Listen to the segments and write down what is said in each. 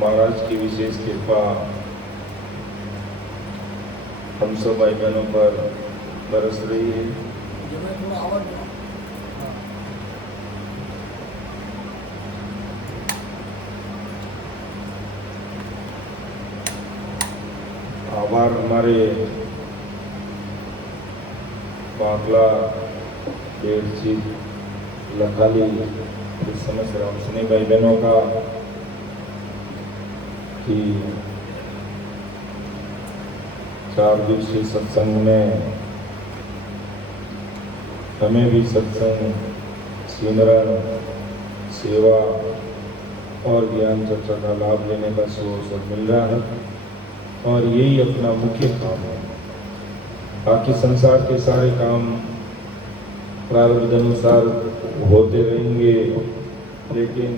महाराज की विशेष कृपा हम सब भाई बहनों पर बरस रही है। आभार हमारे बागला बेड़ची लखाली इस समय से राम सुनी भाई बहनों का कि 4 दिवसीय सत्संग में हमें भी सत्संग, सिमरन, सेवा और ज्ञान चर्चा का लाभ लेने का अवसर मिल रहा है और यही अपना मुख्य काम है। बाकी संसार के सारे काम प्रारब्ध अनुसार होते रहेंगे, लेकिन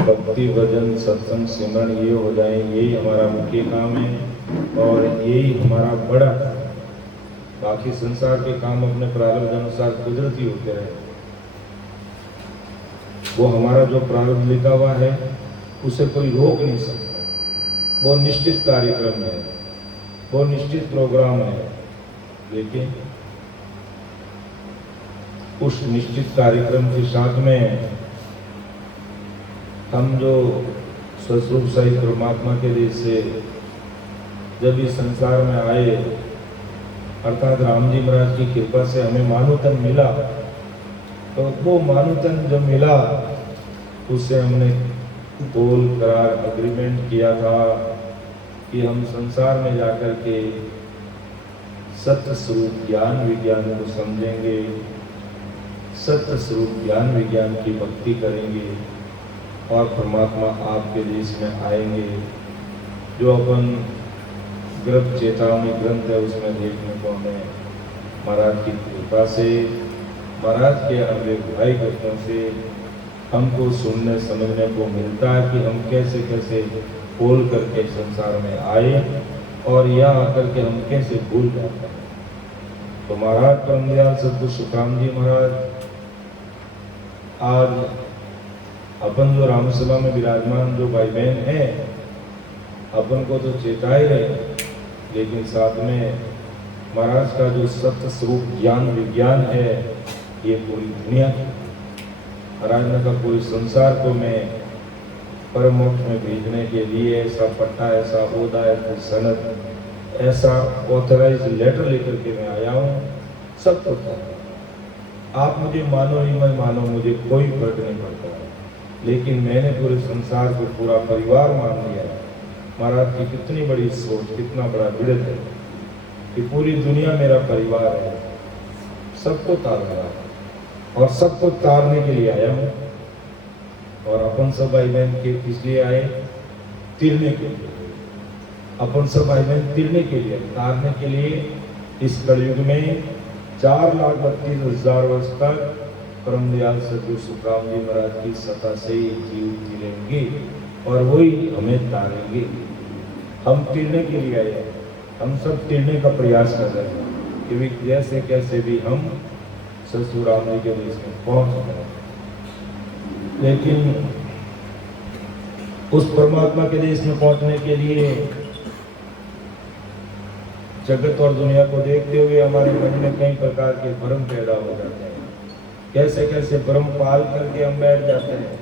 भक्ति, भजन, सत्संग, सिमरन ये हो जाए, यही हमारा मुख्य काम है और यही हमारा बड़ा। बाकी संसार के काम अपने प्रारब्ध अनुसार कुदरती होते रहे। वो हमारा जो प्रारब्ध लिखा हुआ है उसे कोई रोक नहीं सकता। वो निश्चित कार्यक्रम है, वो निश्चित प्रोग्राम है, लेकिन उस निश्चित कार्यक्रम के साथ में हम जो स्वस्वरूप सहित परमात्मा के देश से जब इस संसार में आए, अर्थात राम जी महाराज की कृपा से हमें मानवतन मिला, तो वो मानवतन जो मिला उससे हमने बोल करार एग्रीमेंट किया था कि हम संसार में जाकर के सत्य स्वरूप ज्ञान विज्ञान को समझेंगे, सत्य स्वरूप ज्ञान विज्ञान की भक्ति करेंगे और परमात्मा आपके देश में आएंगे। जो अपन ग्रंथ चेतावनी ग्रंथ है उसमें देखने को हमें महाराज की कृपा से, महाराज के अनुभवाई ग्रंथों से हमको सुनने समझने को मिलता है कि हम कैसे कैसे बोल करके संसार में आए और यहाँ आकर के हम कैसे भूल जाते हैं। तो महाराज परमदयाल सद्गुरु सुखराम जी महाराज आज अपन जो रामसभा में विराजमान जो भाई बहन है, अपन को तो चेता ही रहे, लेकिन साथ में महाराज का जो सत्य स्वरूप ज्ञान विज्ञान है ये पूरी दुनिया की। महाराज ने कहा पूरे संसार को मैं परम मोक्ष में भेजने के लिए ऐसा पट्टा, ऐसा ओहदा, ऐसा सनद, ऐसा ऑथराइज लेटर लेकर के मैं आया हूँ। सब पता है, आप मुझे मानो ही मत मानो, मुझे कोई फर्क नहीं पड़ता है, लेकिन मैंने पूरे संसार को पूरा परिवार मान लिया है। महाराज की कितनी बड़ी सोच, कितना बड़ा विड़त है कि पूरी दुनिया मेरा परिवार है, सबको तार रहा और सबको तारने के लिए आया हूँ। और अपन सब भाई बहन के इसलिए आए, तिरने के लिए। अपन सब भाई बहन तिरने के लिए, तारने के लिए। इस कलयुग में 4,32,000 वर्ष तक परमदयाल सद्गुरु सुखराम जी महाराज की सत्ता से ही जीव तिरेंगे और वही हमें तारेंगे। हम तिरने के लिए आए, हम सब तिरने का प्रयास कर रहे हैं कि जैसे कैसे भी हम ससुर राम जी के देश में पहुंच गए। लेकिन उस परमात्मा के देश में पहुंचने के लिए जगत और दुनिया को देखते हुए हमारे मन में कई प्रकार के भ्रम पैदा हो जाते हैं। कैसे कैसे भ्रम पाल करके हम बैठ जाते हैं,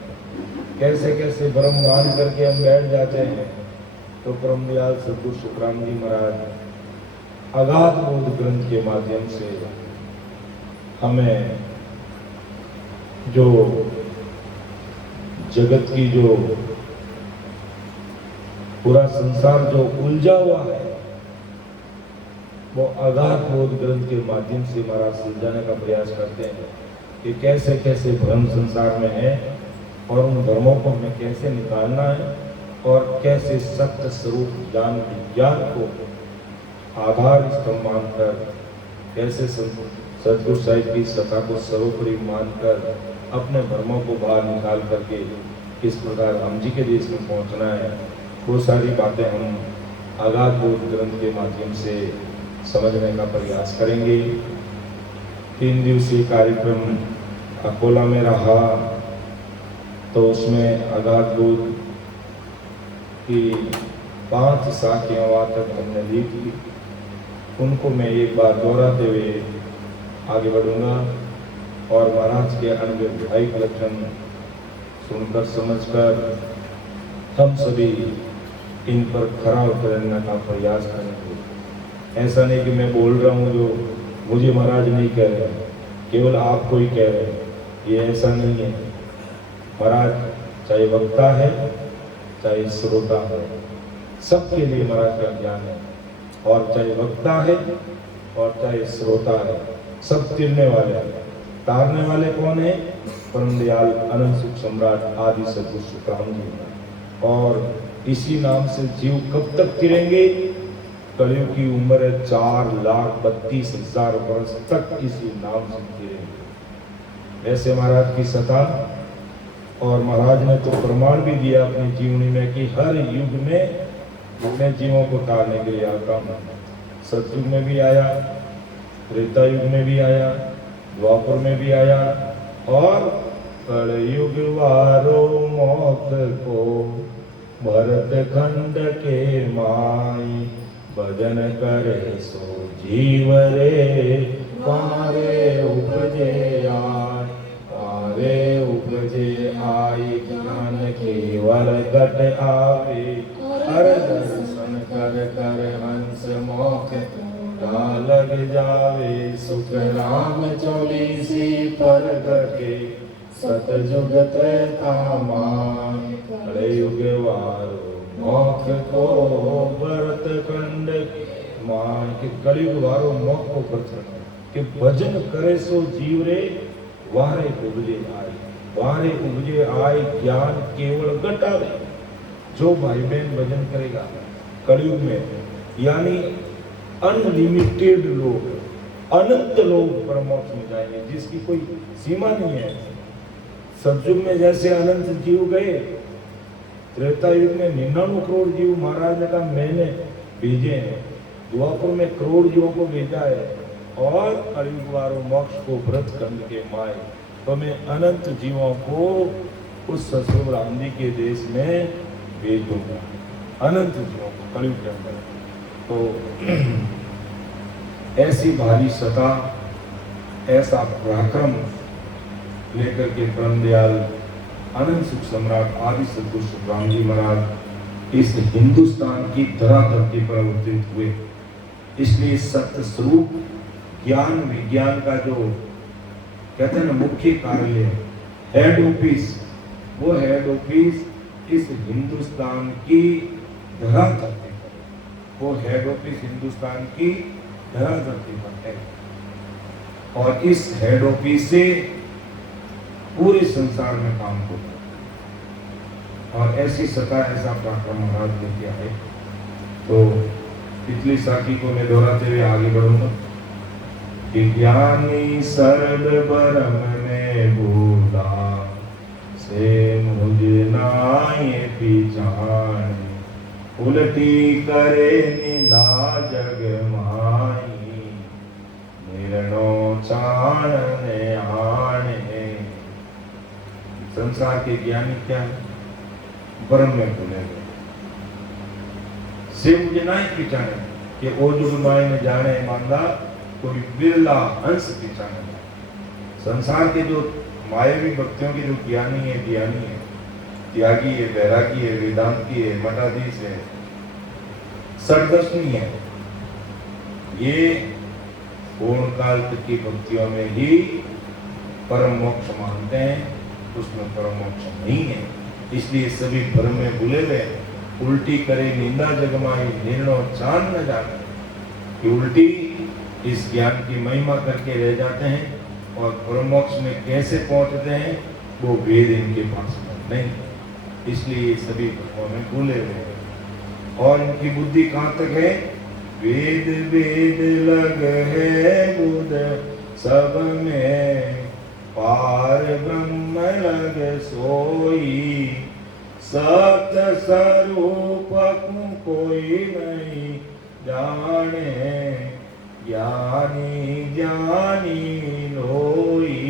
कैसे कैसे भ्रम मान करके हम बैठ जाते हैं। तो परमदयाल सद्गुरु सुखराम जी महाराज अगाध बोध ग्रंथ के माध्यम से हमें जो जगत की जो पूरा संसार जो उलझा हुआ है वो अगाध बोध ग्रंथ के माध्यम से महाराज सुलझाने का प्रयास करते हैं कि कैसे कैसे भ्रम संसार में है और उन भ्रमों को हमें कैसे निकालना है और कैसे सत्य स्वरूप ज्ञान विज्ञान को आधार स्तंभ मानकर कैसे सद्गुरु साहिब की सत्ता को सर्वोपरि मानकर अपने भ्रमों को बाहर निकाल करके किस प्रकार हम जी के देश में पहुंचना है, वो सारी बातें हम अगाध बोध ग्रंथ के माध्यम से समझने का प्रयास करेंगे। 3 दिवसीय कार्यक्रम अकोला में रहा तो उसमें अगाध बोध की 5 साखियाँ वहाँ तक हमने ली थी। उनको मैं एक बार दोहराते हुए आगे बढ़ूंगा और महाराज के अनुव्यायिक लक्षण सुनकर समझकर हम सभी इन पर खरा उतरने का प्रयास करेंगे। ऐसा नहीं कि मैं बोल रहा हूँ जो मुझे महाराज नहीं कह रहे, केवल आपको ही कह रहे हैं, ये ऐसा नहीं है। महाराज चाहे वक्ता है चाहे श्रोता है, सबके लिए महाराज का ज्ञान है। और चाहे वक्ता है और चाहे श्रोता है, सब तिरने वाले हैं। तारने वाले कौन है? परम दयाल अनंत सुख सम्राट आदि सद्गुरु सुखराम जी। और इसी नाम से जीव कब तक तिरेंगे? कलयुग की उम्र है 4,32,000 वर्ष तक इसी नाम से तिरेंगे। ऐसे महाराज की सता, और महाराज ने तो प्रमाण भी दिया अपनी जीवनी में कि हर युग में मैं जीवों को तारने के लिए आता हूँ। सतयुग में भी आया, त्रेता युग में भी आया, द्वापर में भी आया, और कलयुग वारो मौत को भरत खंड के माई, भजन करे सो जीव रे पारे उपजे आय, पारे उपजे आय, ज्ञान केवल घट आवे, हर दर्शन कर कर हंस मोख लग जावे, सुख राम 24 पर घटे सतयुग त्रेता माय, कलयुग वारो मोख को भरत खंड माय, कि कलयुग वारो मोख को भरत कि भजन करे सो जीव रे वारे उपजे आय, वारे उपजे आय, ज्ञान केवल घटावे। जो भाई बहन भजन करेगा कलयुग में, यानी अनलिमिटेड लोग, अनंत लोग परमोक्ष में जाएंगे, जिसकी कोई सीमा नहीं है। सतयुग में जैसे अनंत जीव गए, त्रेता युग में 99 करोड़ जीव महाराज ने कहा मैंने भेजे हैं, द्वापर में करोड़ जीवों को भेजा है, और कलयुग वारों मोक्ष को भरत खंड के माए। तो मैं अनंत जीवों को उस ससुर राम जी के देश में भेज दूंगा, अनंत जीवों को कलयुग के अंदर। तो ऐसी भारी सता, ऐसा पराक्रम लेकर के परम दयाल अनंत सुख सम्राट आदि सद्गुरु सुखराम जी महाराज इस हिंदुस्तान की धरा धरती पर अवतरित हुए। इसलिए सत्य स्वरूप ज्ञान विज्ञान का जो कहते हैं ना मुख्य कार्यालय, हेड ऑफिस, वो हेड ऑफिस इस हिंदुस्तान की धरा धरती पर, वो हेड ऑफिस हिंदुस्तान की धरा धरती पर है। और इस हेड ऑफिस से पूरे संसार में काम होता है। और ऐसी सत्ता, ऐसा पराक्रम महाराज ने किया है। तो पिछली साखी को मैं दोहराते हुए आगे बढ़ूंगा कि ज्ञानी सर्व ब्रह्म में भूला से मुझे नाय पहचान, उल्टी करे निंदा जग माई, निर्णो चाणने आने। संसार के ज्ञानी क्या है? ब्रह्म में भूले गए से मुझे नाय पहचाने, कि ओ जो माय ने जाने मानदा कोई बिरला अंश पहचाने। संसार के जो मायावी भक्तियों के जो ज्ञानी है, ज्ञानी है, त्यागी है, वैरागी है, वेदांती है, मठाधीश है, सददर्शनी है, ये पूर्ण काल तक की भक्तियों में ही परम मोक्ष मानते हैं, उसमें परम मोक्ष नहीं है। इसलिए सभी भ्रम में भूले हुए, उल्टी करे निंदा जगमाई, निर्णय चान न जाने, कि उल्टी इस ज्ञान की महिमा करके रह जाते हैं, और परम मोक्ष में कैसे पहुंचते हैं वो वेद इनके पास में नहीं। इसलिए ये सभी भ्रमों में भूले हुए हैं। और इनकी बुद्धि कहाँ तक है? वेद वेद लग है बुध सब में, पार ब्रह्म लग सोई, सत स्वरूप कोई नहीं जाने, ज्ञानी ज्ञानी लोई।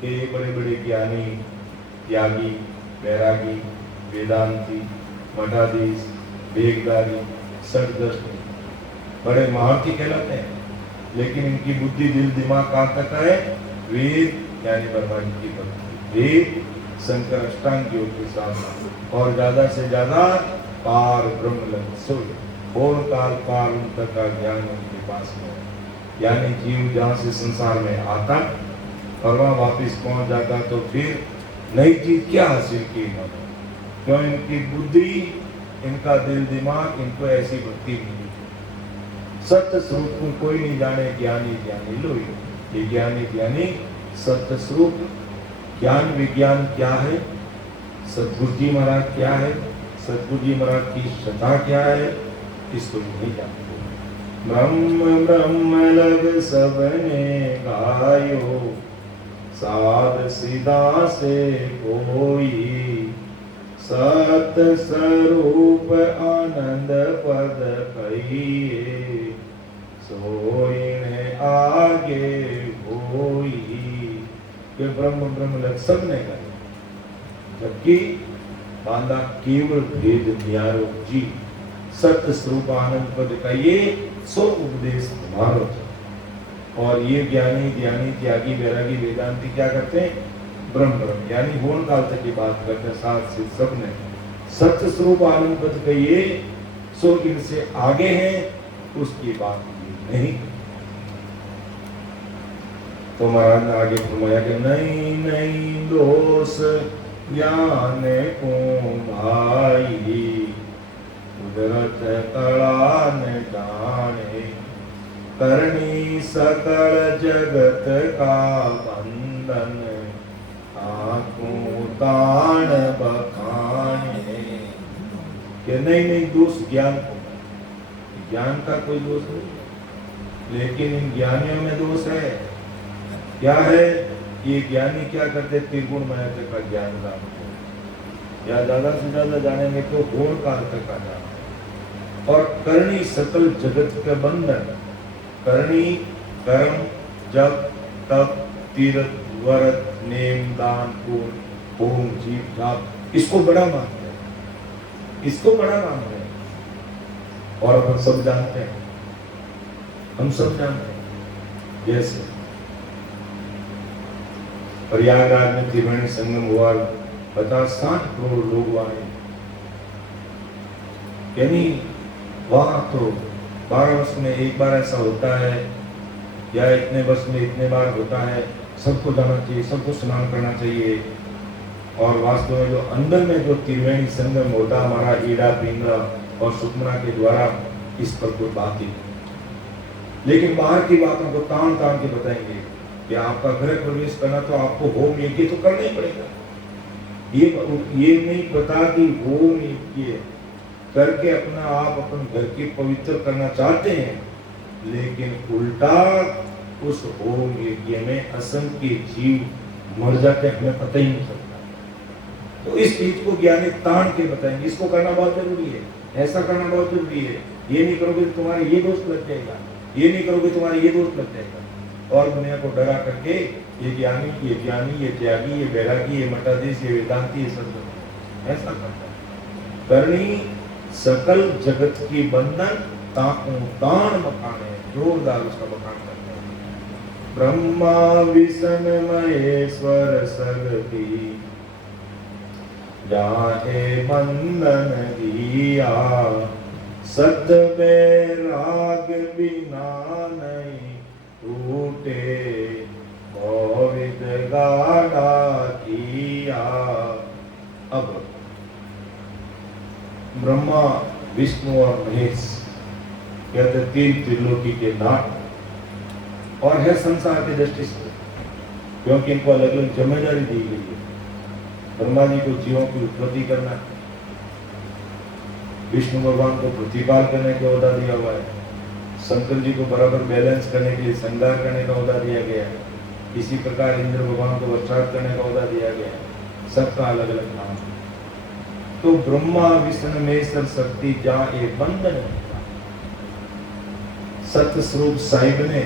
के बड़े बड़े ज्ञानी त्यागी, बैरागी, वेदांती, मठाधीश, वेगदारी, सटदृष्टि बड़े महारथी कहलाते हैं, लेकिन इनकी बुद्धि दिल दिमाग कहाँ तक है? वेद यानी ब्रह्मा जी की भक्ति, वेद शंकर अष्टांग योग के साथ, और ज्यादा से ज्यादा पार ब्रह्म लक्ष्य पूर्ण काल पार तक का ज्ञान उनके पास में है। यानी जीव जहाँ से संसार में आता और वहाँ वापिस पहुंच जाता तो फिर नई चीज क्या हासिल की इन्होंने? क्यों? इनकी बुद्धि, इनका दिल दिमाग, इनको ऐसी भक्ति मिली। सत्य स्वरूप को कोई नहीं जाने, ज्ञानी ज्ञानी लो, ये ज्ञानी ज्ञानी सत्य स्वरूप। ज्ञान विज्ञान क्या है? सतगुरु जी महाराज क्या है? सतगुरु जी महाराज की श्रद्धा क्या है? इसको नहीं जानते। ब्रह्म ब्रह्म लग सबने गायो, साध सीधा से कोई, सत स्वरूप आनंद पद कहिए, सोइने आगे होई। ये ब्रह्म ब्रह्म लग सबने गायो, जबकि बांधा केवल भेद न्यारो जी, सत्य स्वरूप आनंद पद कहिए, सो उपदेश तुम्हारो। और ये ज्ञानी ज्ञानी त्यागी वैरागी वेदांती क्या करते हैं? ब्रह्म ब्रह्म यानी होन काल तक की बात करते हैं, साथ से सबने सत्य स्वरूप आनंद पद कहिए, सो इनसे आगे हैं, उसकी बात नहीं। तो महाराज ने आगे फरमाया कि नहीं नहीं दोष ज्ञान को भाई, कुदरत कला न जाने, करनी सकल जगत का बंधन, आंखों ताण बखाने। कि नहीं नहीं दोष ज्ञान को, ज्ञान का कोई दोष नहीं, लेकिन इन ज्ञानियों में दोष है। क्या है? ये ज्ञानी क्या करते? त्रिगुण महत्व का ज्ञान जानते, या ज्यादा से ज्यादा जानेंगे तो गुण काल तक का जाना। और करनी सकल जगत का बंधन, करनी कर्म जप तप तीर्थ व्रत नेम दान पुण्य होम जीव जाप, इसको बड़ा मानते हैं, इसको बड़ा मानते हैं। और अपन सब जानते हैं, हम सब जानते हैं। जैसे प्रयागराज में त्रिवेणी संगम हुआ, 50-60 करोड़ लोग आए, यानी वहां तो 12 वर्ष में एक बार ऐसा होता है, या इतने वर्ष में इतने बार होता है। सबको जाना चाहिए, सबको स्नान करना चाहिए। और वास्तव में जो अंदर में जो त्रिवेणी संगम होता, हमारा ईड़ा पिंगला और सुकमना के द्वारा, इस पर कोई बात ही नहीं। लेकिन बाहर की बातों को तान तान के बताएंगे कि आपका घर प्रवेश करना तो आपको होम यज्ञ तो करना ही पड़ेगा। ये नहीं पता कि होम यज्ञ करके अपना आप अपन घर की पवित्र करना चाहते हैं, लेकिन उल्टा उस होम यज्ञ में असंख्य जीव मर जाते, हमें पता ही नहीं चलता। तो इस चीज को ज्ञानी तान के बताएंगे, इसको करना बहुत जरूरी है, ऐसा करना बहुत जरूरी है। ये नहीं करोगे तो तुम्हारे ये दोस्त लग जाएगा, ये नहीं करोगे तुम्हारे ये दोस्त लग जाएगा। और दुनिया को डरा करके ये ज्ञानी, ये त्यागी, ये बैरागी, ये मठाधीश, ये वेदांती, ये सब ऐसा करता है। करनी सकल जगत की बंधन, ताकों ताण बखाने, जोरदार उसका बखान करते हैं। ब्रह्मा विष्णु महेश्वर सगती, जाहे बंधन दिया, सत बैराग बिना नहीं टूटे, गोविंद गाड़ा किया। अब ब्रह्मा विष्णु और महेश कहते 3 त्रिलोकी के नाथ, और है संसार की दृष्टि से, क्योंकि इनको अलग अलग जिम्मेदारी दी गई है। ब्रह्मा जी को जीवों की उत्पत्ति करना, विष्णु भगवान को प्रतिपाल करने का ओहदा दिया हुआ है, शंकर जी को बराबर बैलेंस करने के लिए श्रृंगार करने का ओहदा दिया गया है, इसी प्रकार इंद्र भगवान को वस्त्रार्थ करने का ओहदा दिया गया है। सबका अलग अलग नाम है। तो ब्रह्मा विष्णु महेश्वर शक्ति जहां एक बंधन है, सत्य स्वरूप साहिब ने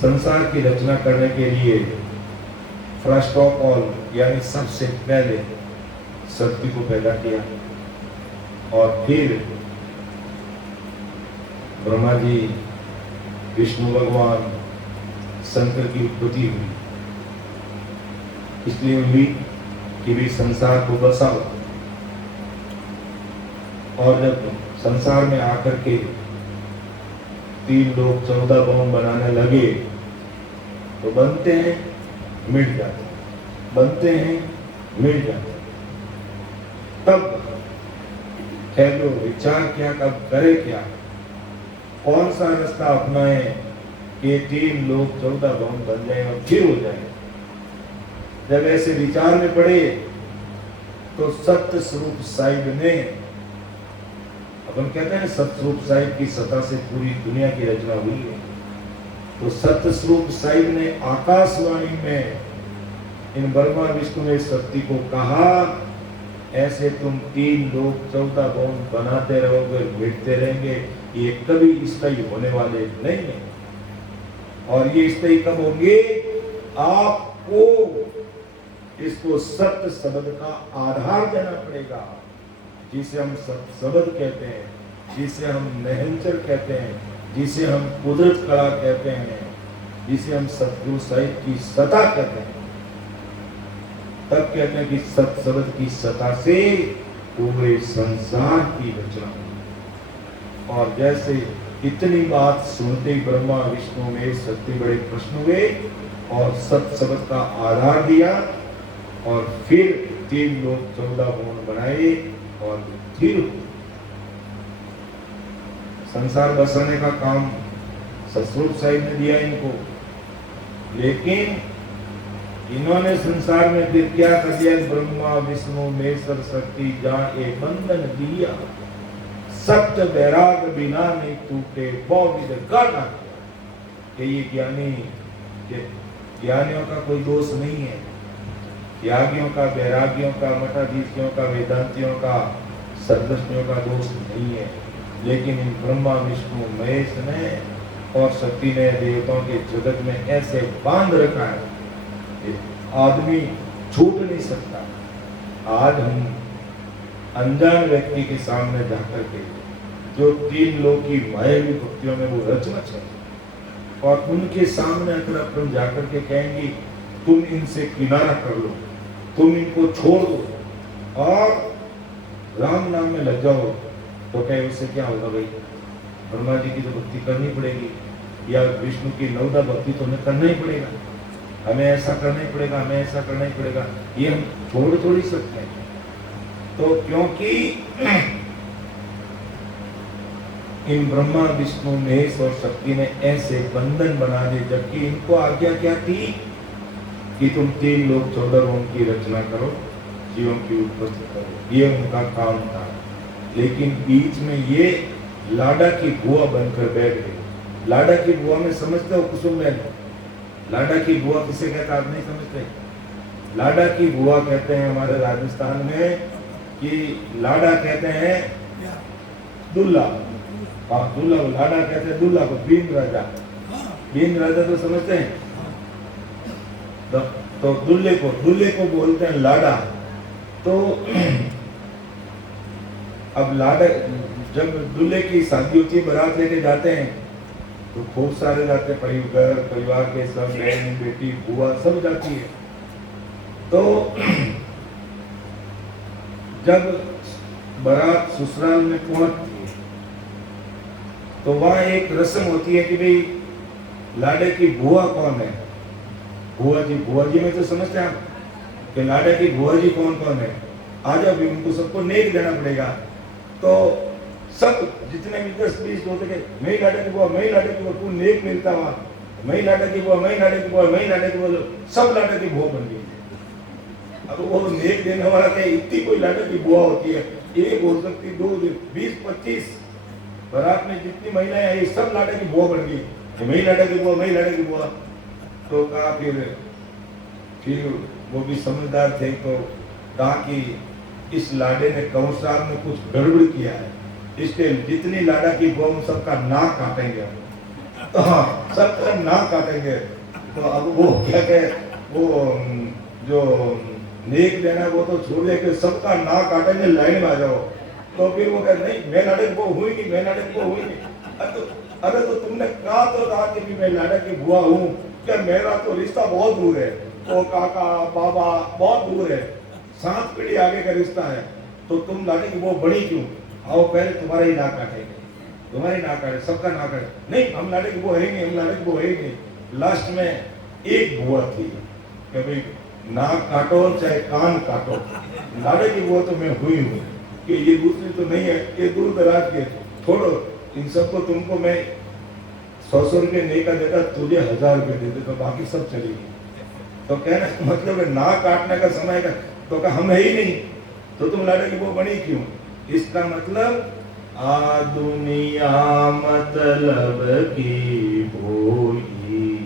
संसार की रचना करने के लिए फर्स्ट ऑफ ऑल यानी सबसे पहले शक्ति को पैदा किया और फिर ब्रह्मा जी, विष्णु भगवान, शंकर की उत्पत्ति हुई। इसलिए हुई कि भी संसार को बसाओ। और जब संसार में आकर के 3 लोग 14 भवन बनाने लगे तो बनते हैं मिट जाते, बनते हैं मिट जाते। तब खेलो विचार क्या, कब करे क्या, कौन सा रास्ता अपनाए कि 3 लोग 14 भवन बन जाए और फिर हो जाए। जब ऐसे विचार में पड़े तो सत्य स्वरूप साहिब ने, अपन कहते हैं सत्य स्वरूप साहिब की सत्ता से पूरी दुनिया की रचना हुई है, तो सत्य स्वरूप साहिब ने आकाशवाणी में इन ब्रह्मा विष्णु ने शक्ति को कहा, ऐसे तुम 3 लोग 14 भवन बनाते रहोगे, मिटते रहेंगे, ये कभी स्थायी होने वाले नहीं है। और ये स्थायी कब होंगे? आपको इसको सत्य शब्द का आधार देना पड़ेगा, जिसे हम सत्य शब्द कहते हैं, जिसे हम नहंचर कहते हैं, जिसे हम कुदरत कला कहते हैं, जिसे हम सतगुरु साहिब की सत्ता कहते हैं। तब कहते हैं कि सत्य शब्द की सत्ता से पूरे संसार की रचना हुई। और जैसे इतनी बात सुनते ही ब्रह्मा विष्णु में शक्ति बड़े प्रश्न हुए और सत्य शब्द का आधार दिया और फिर 3 लोग 14 भवन बनाए और फिर संसार बसाने का काम सतस्वरूप साहिब ने दिया इनको। लेकिन इन्होंने संसार में फिर क्या कर दिया? ब्रह्मा विष्णु महेश्वर शक्ति जहाँ एक बंधन दिया, सत्य वैराग बिना नहीं टूटे बहुविध गाना। ये ज्ञानी, ज्ञानियों का कोई दोष नहीं है, त्यागियों का, वैरागियों का, मठाधीशियों का, वेदांतियों का, सददर्शियों का दोष नहीं है। लेकिन इन ब्रह्मा विष्णु महेश ने और शक्ति ने देवताओं के जगत में ऐसे बांध रखा है कि आदमी छूट नहीं सकता। आज हम अनजान व्यक्ति के सामने जाकर के जो 3 लोग की मायावी भक्तियों में वो रचमच है, और उनके सामने अगर अपन जाकर के कहेंगे तुम इनसे किनारा कर लो, तुम इनको छोड़ दो और राम नाम में लग जाओ, तो क्या उससे क्या होगा? भाई ब्रह्मा जी की तो भक्ति करनी पड़ेगी या विष्णु की 9 भक्ति तो हमें करना ही पड़ेगा, हमें ऐसा करना ही पड़ेगा, हमें ऐसा करना ही पड़ेगा, ये हम छोड़ थोड़ी सकते हैं। तो क्योंकि इन ब्रह्मा विष्णु महेश और शक्ति ने ऐसे बंधन बना दिए, जबकि इनको आज्ञा क्या थी कि तुम 3 लोग 14 भवन की रचना करो, जीवों की उत्पत्ति करो, ये उनका काम था। लेकिन बीच में ये लाडा की बुआ बनकर बैठ गई। लाडा की बुआ में समझते हो कुसुम बहन? लाडा की बुआ किसे कहते आप नहीं समझते? लाडा की बुआ कहते हैं हमारे राजस्थान में कि लाडा कहते हैं दुल्ला, और दुल्ला लाडा कहते हैं दुल्ला को, बीन राजा, बीन राजा तो समझते हैं। तो दुल्ले को बोलते हैं लाडा। तो अब लाडा, जब दुल्ले की शादी होती है, बारात लेके जाते हैं तो खूब सारे जाते हैं, परिवार के सब, बहन बेटी बुआ सब जाती है। तो जब बारात ससुराल में पहुंचती है तो वहां एक रस्म होती है कि भाई लाडे की बुआ कौन है? बुआ जी में तो समझते हैं आप कि लाडे की बुआ जी कौन कौन है? आज अभी उनको सबको नेक देना पड़ेगा। तो सब जितने भी 10-20 होते थे, मैं लाडे की बुआ, मैं लाडे की बुआ, तू नेक मिलता वहां, मैं लाडे की बुआ, मैं लाडे की बुआ, मैं लाडे की बुआ, सब लाडे की बुआ बन गई। अब वो नेक देने वाला क्या, इतनी कोई लाडे की बुआ होती है? 1 हो सकती, 2, 20-25 बारात में जितनी महिलाएं आई सब लाडे की बुआ बन गई, मैं लाडे की बुआ, मैं लाडे की बुआ। तो कहा फिर वो भी समझदार थे, तो कहा कि इस लाडे ने कंवर साहब ने कुछ गड़बड़ किया है, इसलिए जितनी लाडा की बुआ सबका नाक काटेंगे। तो हाँ, सबका नाक काटेंगे। तो अब वो क्या कहे, वो जो नेक लेना वो तो छोड़ दे के सबका नाक काटेंगे, लाइन में आ जाओ। तो फिर वो कहे नहीं मैं लाडक वो हुई नहीं, मैं लाडक वो हुई नहीं। अरे तो तुमने कहा तो था कि मैं लाडक की बुआ हूँ, क्या मेरा तो रिश्ता बहुत दूर है, वो काका बाबा बहुत दूर है, 7 पीढ़ी आगे का रिश्ता है, तो तुम लाडक की वो बड़ी क्यों? आओ पहले तुम्हारा ही नाक काटेंगे, तुम्हारी नाक काटे, सबका नाक काटे। नहीं हम लाडक की वो है नहीं, हम लाडक की वो है नहीं। लास्ट में एक बुआ थी कि भाई नाक काटो चाहे कान काटो, लाडक की वो तो मैं हुई हूँ, कि ये दूसरी तो नहीं है, ये दूर दराज के छोड़ो, इन सबको तुमको मैं 100 रुपये नहीं का देता, तुझे 1000 रुपये दे दे, तो बाकी सब चलेगी। तो कहना मतलब है नाक काटने का समय का, तो कहा हम है ही नहीं, तो तुम लाडक की वो बनी क्यों? इसका मतलब आ दुनिया मतलब की भोई,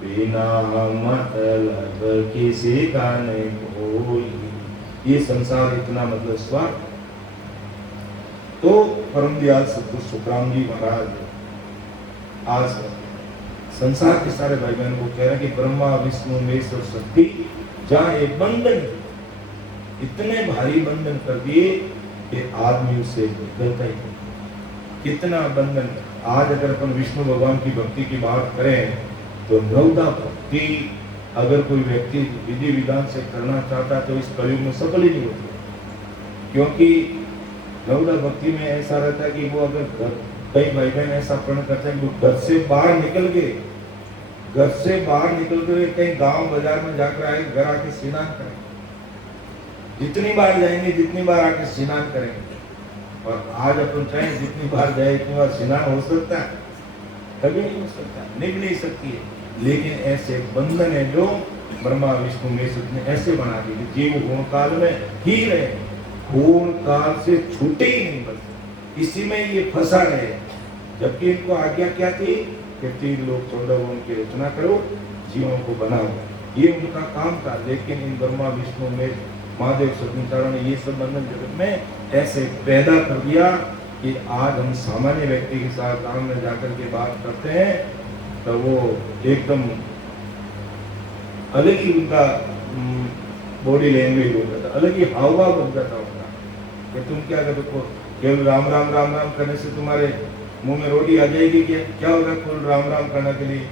बिना मतलब किसी का नहीं कोई। ये संसार इतना मतलब स्वार्थ। तो परम दयाल सतगुरु सुखराम जी महाराज आज संसार के सारे भाई बहनों को कह रहे हैं कि ब्रह्मा विष्णु महेश और शक्ति जहां एक बंधन, इतने भारी बंधन कर दिए कि आदमी उससे निकलता ही नहीं। कितना बंधन। आज अगर अपन विष्णु भगवान की भक्ति की बात करें तो नवदा भक्ति अगर कोई व्यक्ति विधि विधान से करना चाहता तो इस कलयुग में सफल ही नहीं होती, क्योंकि नवदा भक्ति में ऐसा रहता है कि वो अगर कई भाई बहन ऐसा प्रण करते हैं कि वो घर से बाहर निकल गए, घर से बाहर निकल गए कहीं गांव बाजार में जाकर आए, घर आके स्नान करें, जितनी बार जाएंगे जितनी बार आके स्नान करेंगे। और आज अपन चाहें जितनी बार जाए इतनी बार स्नान हो सकता है? कभी नहीं हो सकता, निभ नहीं सकती है। लेकिन ऐसे बंधन है जो ब्रह्मा विष्णु महेश ने ऐसे बना दिए कि जीव गुण काल में ही रहे, गुण काल से छूटे ही नहीं, बस इसी में ये फंसा रहे। जबकि इनको आज्ञा क्या थी कि 3 लोग 14 उनकी रचना करो, जीवों को बनाओ, ये उनका काम था। लेकिन इन ब्रह्मा विष्णु महेश महादेव सतनारायण ने ये सब बंधन जगत में ऐसे पैदा कर दिया कि आज हम सामान्य व्यक्ति के साथ काम में जाकर के बात करते हैं तो वो एकदम अलग ही उनका बॉडी लैंग्वेज हो जाता, अलग ही हाव भाव बन जाता उनका कि तुम क्या कर देखो, केवल राम राम राम राम करने से तुम्हारे मुंह में रोटी आ जाएगी क्या होगा? कुल राम राम करने के लिए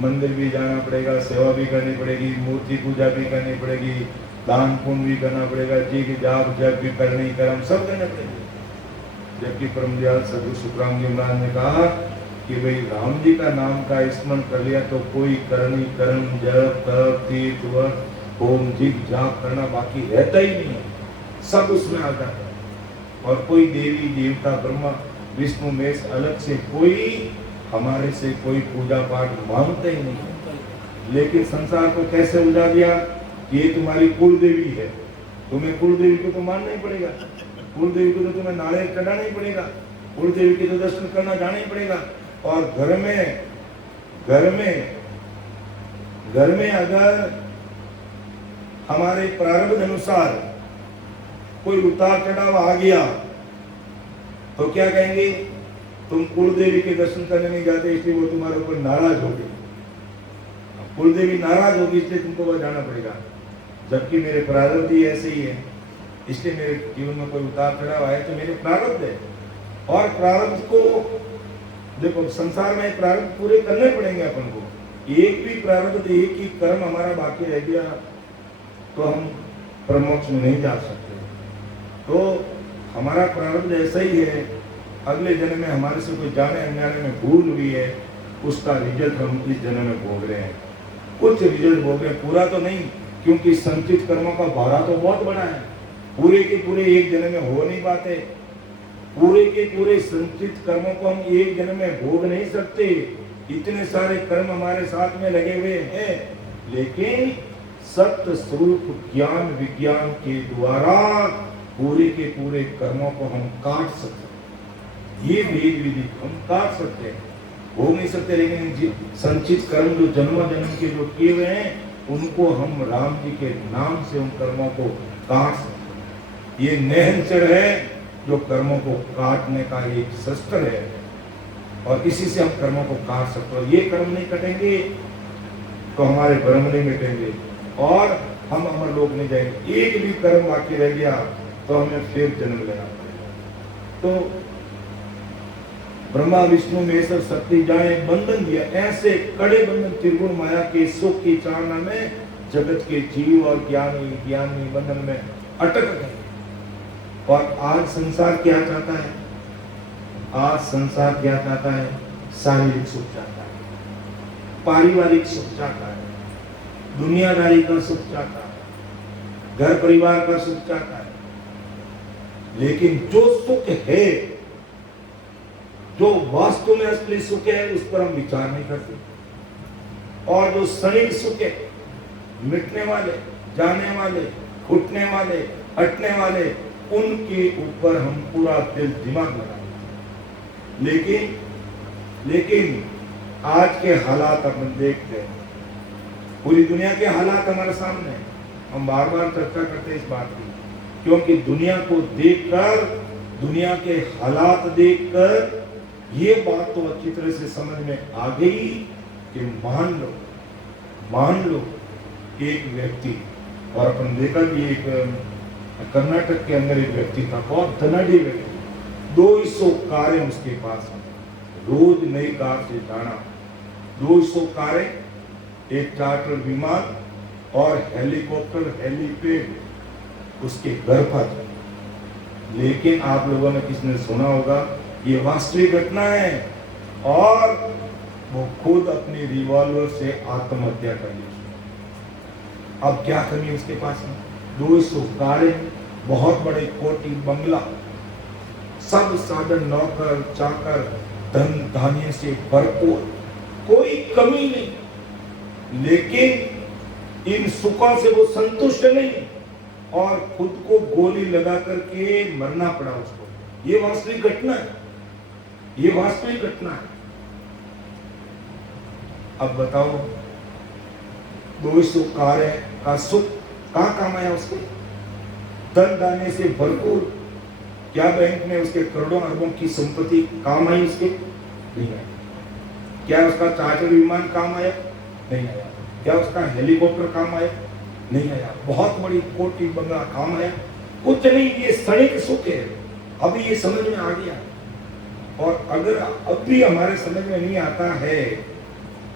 मंदिर भी जाना पड़ेगा, सेवा भी करनी पड़ेगी, मूर्ति पूजा भी करनी पड़ेगी, दान पुण्य भी करना पड़ेगा, जी की जाप जप भी करनी, कर्म सब करना पड़ेगा। जबकि परम दयाल सदगुरु सुखराम जी महाराज ने कहा कि भाई राम जी का नाम का स्मरण कर लिया तो कोई करनी कर्म जप तप तीर्थ व्रत होम जिप जाप करना बाकी रहता ही नहीं, सब उसमें आ जाता है। और कोई देवी देवता ब्रह्मा विष्णु महेश अलग से कोई हमारे से कोई पूजा पाठ मांगते ही नहीं। लेकिन संसार को कैसे उलझा दिया, ये तुम्हारी कुल देवी है, तुम्हें कुल देवी को तो मानना ही पड़ेगा, कुल देवी को तो तुम्हें नारियल चढ़ाना ही पड़ेगा, कुल देवी के तो दर्शन करना जाना ही पड़ेगा। और घर में अगर हमारे प्रारब्ध अनुसार कोई उतार चढ़ाव आ गया तो क्या कहेंगे, तुम कुल देवी के दर्शन करने नहीं जाते इसलिए वो तुम्हारे ऊपर नाराज होगी, कुल देवी नाराज होगी इसलिए तुमको वह जाना पड़ेगा। जबकि मेरे प्रारब्ध ही ऐसे ही है, इसलिए मेरे जीवन में कोई उतार चढ़ाव आए तो मेरे प्रारब्ध है। और प्रारब्ध को देखो, संसार में प्रारब्ध पूरे करने पड़ेंगे अपन को। एक भी प्रारब्ध, एक ही कर्म हमारा बाकी रह गया तो हम परमोक्ष में नहीं जा सकते। तो हमारा प्रारब्ध ऐसा ही है, अगले जन्म में हमारे से कोई जाने अनजाने में भूल हुई है, उसका रिजल्ट हम इस जन्म में भोग रहे हैं। कुछ रिजल्ट भोग रहे हैं, पूरा तो नहीं, क्योंकि संचित कर्मों का भारा तो बहुत बड़ा है, पूरे के पूरे एक जन्म में हो नहीं पाते, पूरे के पूरे संचित कर्मों को हम एक जन्म में भोग नहीं सकते, इतने सारे कर्म हमारे साथ में लगे हुए हैं। लेकिन सत्य स्वरूप ज्ञान विज्ञान के द्वारा पूरे के पूरे कर्मों को हम काट सकते हैं। ये भेद विधि हम काट सकते हैं, हो नहीं सकते, लेकिन संचित कर्म जो जन्म जन्म के जो किए हुए हैं उनको हम राम जी के नाम से उन कर्मों को काट सकते। ये नहनचर है जो कर्मों को काटने का एक शस्त्र है, और इसी से हम कर्मों को काट सकते हैं। ये कर्म नहीं कटेंगे तो हमारे भ्रम नहीं मिटेंगे और हम अमर लोक नहीं जाएंगे। एक भी कर्म बाकी रह गया तो हमें फिर जन्म लेना पड़ेगा। तो ब्रह्मा विष्णु महेश्वर शक्ति जाए बंधन दिया, ऐसे कड़े बंधन त्रिगुण माया के सुख की चारणा में जगत के जीव और ज्ञानी बंधन में अटक गए। और आज संसार क्या चाहता है? आज संसार क्या चाहता है? शारीरिक सुख चाहता है, पारिवारिक सुख चाहता है, दुनियादारी का सुख चाहता है, घर परिवार का सुख चाहता है। लेकिन जो सुख है, जो वास्तव में असली सुख है, उस पर हम विचार नहीं करते। और जो क्षणिक सुख है, मिटने वाले, जाने वाले, उठने वाले, हटने वाले, उनके ऊपर हम पूरा दिल दिमाग लगाते। लेकिन आज के हालात अपन देखते हैं, पूरी दुनिया के हालात हमारे सामने हैं। हम बार बार चर्चा करते हैं इस बात की, क्योंकि दुनिया को देखकर, दुनिया के हालात देखकर ये बात तो अच्छी तरह से समझ में आ गई कि मान लो एक व्यक्ति, और अपन देखा कि एक कर्नाटक के अंदर एक व्यक्ति था, बहुत धनाढ़ी व्यक्ति, 200 कारें उसके पास, रोज नई कार से जाना, 200 कारें, एक चार्टर विमान और हेलीकॉप्टर, हेलीपैड उसके घर पर। लेकिन आप लोगों ने किसने सुना होगा, ये वास्तविक घटना है, और वो खुद अपनी रिवॉल्वर से आत्महत्या कर ली। अब क्या कमी उसके पास में? 200 कारें, बहुत बड़े कोठी बंगला, सब साधन, नौकर चाकर, धन धान्य से भरपूर, कोई कमी नहीं। लेकिन इन सुखों से वो संतुष्ट नहीं और खुद को गोली लगा करके मरना पड़ा उसको। ये वास्तविक घटना है, ये वास्तविक घटना है। अब बताओ, 200 कारें का सुख कहां काम आया उसको? धन धान्य से भरपूर, क्या बैंक में उसके करोड़ों अरबों की संपत्ति काम आई उसके? नहीं आई। क्या उसका चार्टर विमान काम आया? नहीं आया। क्या उसका हेलीकॉप्टर काम आया? नहीं आया। बहुत बड़ी कोठी बंगला काम आया? कुछ नहीं। ये क्षणिक सुख है। अभी ये समझ में आ गया। और अगर अब भी हमारे समझ में नहीं आता है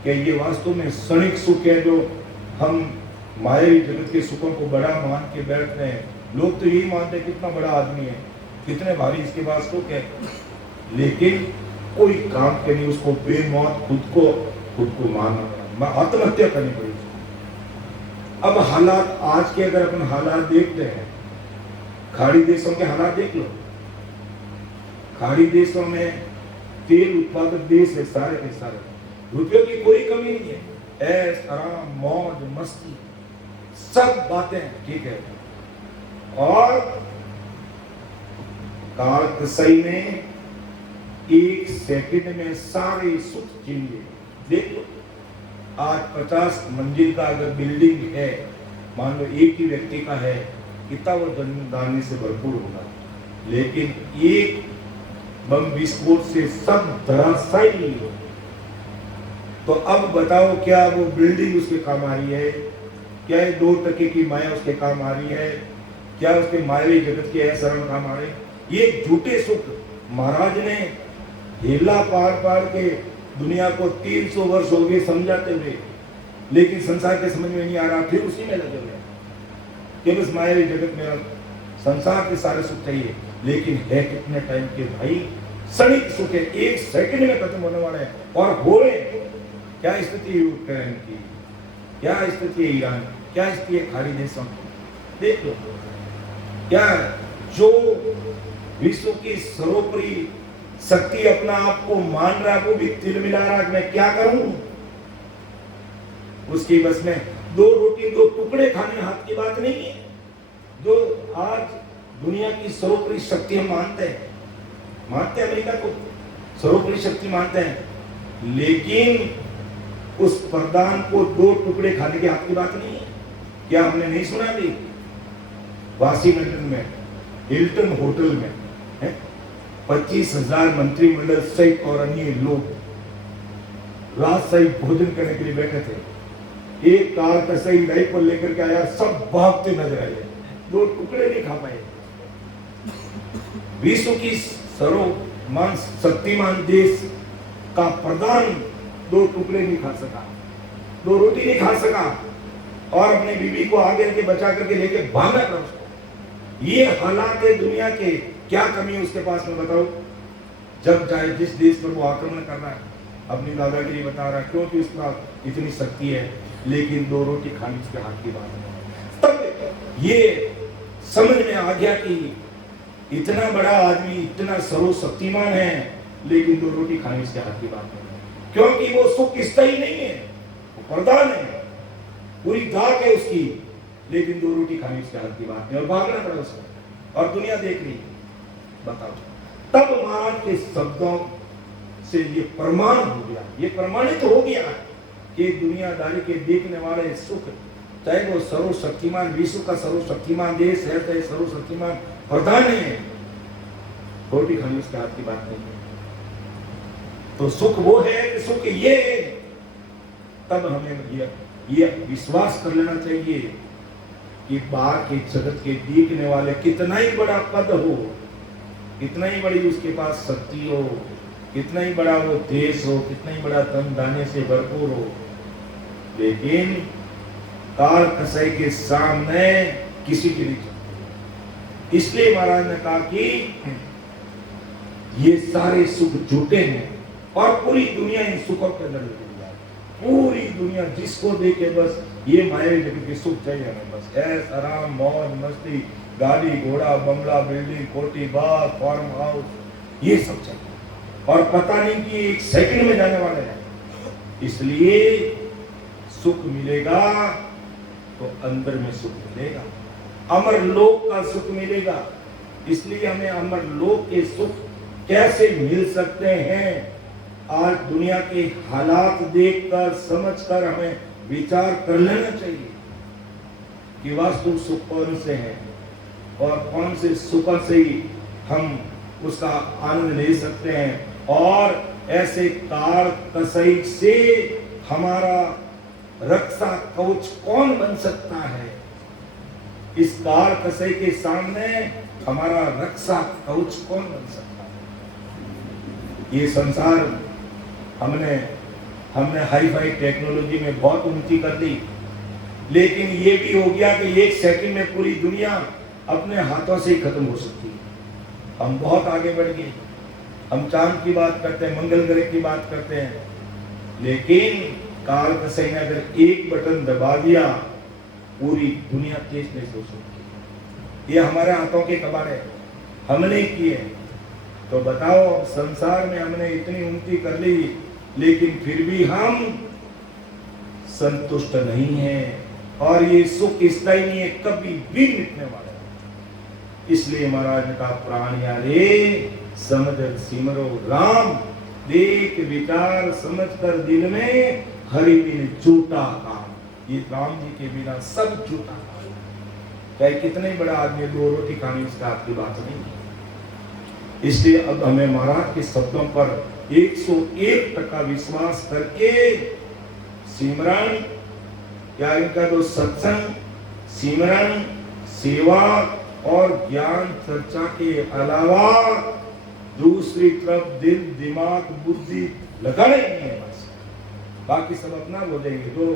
कि ये वास्तव में क्षणिक सुख है, जो हम मायावी जगत के सुखों को बड़ा मान के बैठते हैं। लोग तो यही मानते हैं कितना बड़ा आदमी है, कितने भारी इसके पास सुख है, लेकिन कोई काम के नहीं, उसको बेमौत खुद को मारना पड़ा, आत्महत्या करनी पड़ी। अब हालात आज के अगर अपन हालात देखते हैं, खाड़ी देशों के हालात देख लो। खाड़ी देशों में तेल उत्पादक देश है, सारे के सारे, रुपयों की कोई कमी नहीं है, ऐश आराम मौज मस्ती सब बातें ठीक है। और कालकसई ने 1 सेकंड में सारे सुख छीन लिए। देख लो, आज 50 मंजिल का अगर बिल्डिंग है, मान लो एक ही व्यक्ति का है, कितना वो दाने से भरपूर होगा, लेकिन एक बम विस्फोट से सब धराशायी हो। तो अब बताओ, क्या वो बिल्डिंग उसके काम आ रही है? क्या 2 टके की माया उसके काम आ रही है? क्या उसके मायावी जगत के ऐसा काम आ रहे? ये झूठे सुख महाराज ने हेला पार के दुनिया को 300 वर्ष हो गए समझाते हुए, लेकिन संसार के समझ में नहीं आ रहा, फिर उसी में लगे हुए कि बस मायावी जगत में संसार के सारे सुख चाहिए। लेकिन है कितने टाइम के भाई? क्षणिक सुख है, 1 सेकंड में खत्म होने वाले हैं और हो रहे हैं। क्या स्थिति है यूक्रेन की, क्या स्थिति है ईरान, क्या स्थिति है खाड़ी देशों की? देख लो, क्या जो विश्व की सर्वोपरि शक्ति अपना आप को मान रहा, वो भी तिल मिला रहा, मैं क्या करूं? उसकी बस में 2 रोटी 2 टुकड़े खाने हाथ की बात नहीं है। जो आज दुनिया की सर्वोपरि शक्ति हम मानते हैं अमेरिका को सर्वोपरि शक्ति मानते हैं, लेकिन उस प्रधान को 2 टुकड़े खाने के हाथ की बात नहीं है। क्या हमने नहीं सुना अभी वाशिंगटन में हिल्टन होटल में 25,000 मंत्रिमंडल सहित और अन्य लोग राजशाही भोजन करने के लिए बैठे थे। एक कार कसाई राइफल लेकर के आया, सब भागते नजर आए, 2 टुकड़े नहीं खा पाए। विश्व की सर्वमान शक्तिमान देश का प्रधान 2 टुकड़े नहीं खा सका, 2 रोटी नहीं खा सका, और अपनी बीवी को आगे के बचा करके लेके भागा था उसको। ये हालात है दुनिया के, क्या कमी है उसके पास में बताओ? जब चाहे जिस देश पर वो आक्रमण कर रहा है, अपनी दादागिरी बता रहा है, क्योंकि उसका इतनी शक्ति है, लेकिन 2 रोटी खानी उसके हाथ की बात है। तब ये समझ में आ गया कि इतना बड़ा आदमी, इतना सर्वशक्तिमान है, लेकिन 2 रोटी खानी उसके हाथ की बात है, क्योंकि वो सुख स्थायी नहीं है, वो प्रधान है, पूरी धाक है उसकी, लेकिन 2 रोटी खानी उसके हाथ की बात है, और भागना पड़ा उसको, और दुनिया देख रही। बताओ, तब महाराज के शब्दों से ये प्रमाण हो गया, ये प्रमाणित हो गया कि दुनियादारी के देखने वाले सुख, चाहे वो सर्वशक्तिमान विश्व का सर्वशक्तिमान देश है, चाहे सर्वशक्तिमान प्रधान है, रोटी खानी उसके हाथ की बात नहीं है। तो सुख वो है कि सुख ये है। तब हमें ये विश्वास कर लेना चाहिए कि बाहर के जगत के देखने वाले कितना ही बड़ा पद हो, कितना ही बड़ी उसके पास शक्ति हो, कितना ही बड़ा वो देश हो, कितना ही बड़ा धन दाने से भरपूर हो, लेकिन काल कसाई के सामने किसी की नहीं चलती। इसलिए महाराज ने कहा कि ये सारे सुख झूठे हैं, और पूरी दुनिया इन सुखों के अंदर डूब जाए। पूरी दुनिया जिसको देखे बस ये मायावी जगत के सुख चाहिए हमें, बस ऐश आराम मौज मस्ती, गाड़ी घोड़ा बंगला बिल्डिंग कोठी बाग फार्म हाउस, ये सब चाहिए, और पता नहीं कि 1 सेकंड में जाने वाले हैं। इसलिए सुख मिलेगा तो अंदर में सुख मिलेगा, अमर लोक का सुख मिलेगा। इसलिए हमें अमर लोक के सुख कैसे मिल सकते हैं, आज दुनिया के हालात देखकर समझकर हमें विचार कर लेना चाहिए कि वास्तु सुख कौन से हैं, और कौन से सुख से ही हम उसका आनंद ले सकते हैं, और ऐसे काल कसई से हमारा रक्षा कवच कौन बन सकता है। इस काल कसई के सामने हमारा रक्षा कवच कौन बन सकता है। ये संसार हमने हाई फाई टेक्नोलॉजी में बहुत उन्नति कर ली, लेकिन ये भी हो गया कि 1 सेकंड में पूरी दुनिया अपने हाथों से ही खत्म हो सकती है। हम बहुत आगे बढ़ गए, हम चांद की बात करते हैं, मंगल ग्रह की बात करते हैं, लेकिन काल कसई ने अगर एक बटन दबा दिया, पूरी दुनिया तेज हो सकती है। ये हमारे हाथों के कबाड़े हमने किए। तो बताओ, संसार में हमने इतनी उन्नति कर ली, लेकिन फिर भी हम संतुष्ट नहीं हैं, और ये सुख स्थायी नहीं है, कभी भी मिटने वाला है। इसलिए महाराज ने कहा, प्राण यारे समझ सिमरो राम, देख विचार समझ कर दिल में, हरि बिन झूठा काम। ये राम जी के बिना सब झूठा काम, चाहे कितने बड़ा आदमी 2 रोटी खानी उसका आपकी बात नहीं है। इसलिए अब हमें महाराज के शब्दों पर 101% विश्वास करके सिमरन, या इनका जो सत्संग, सिमरन, सेवा और ज्ञान चर्चा के अलावा दूसरी तरफ दिल दिमाग बुद्धि लगाने नहीं है, बस बाकी सब अपना हो जाएंगे, जो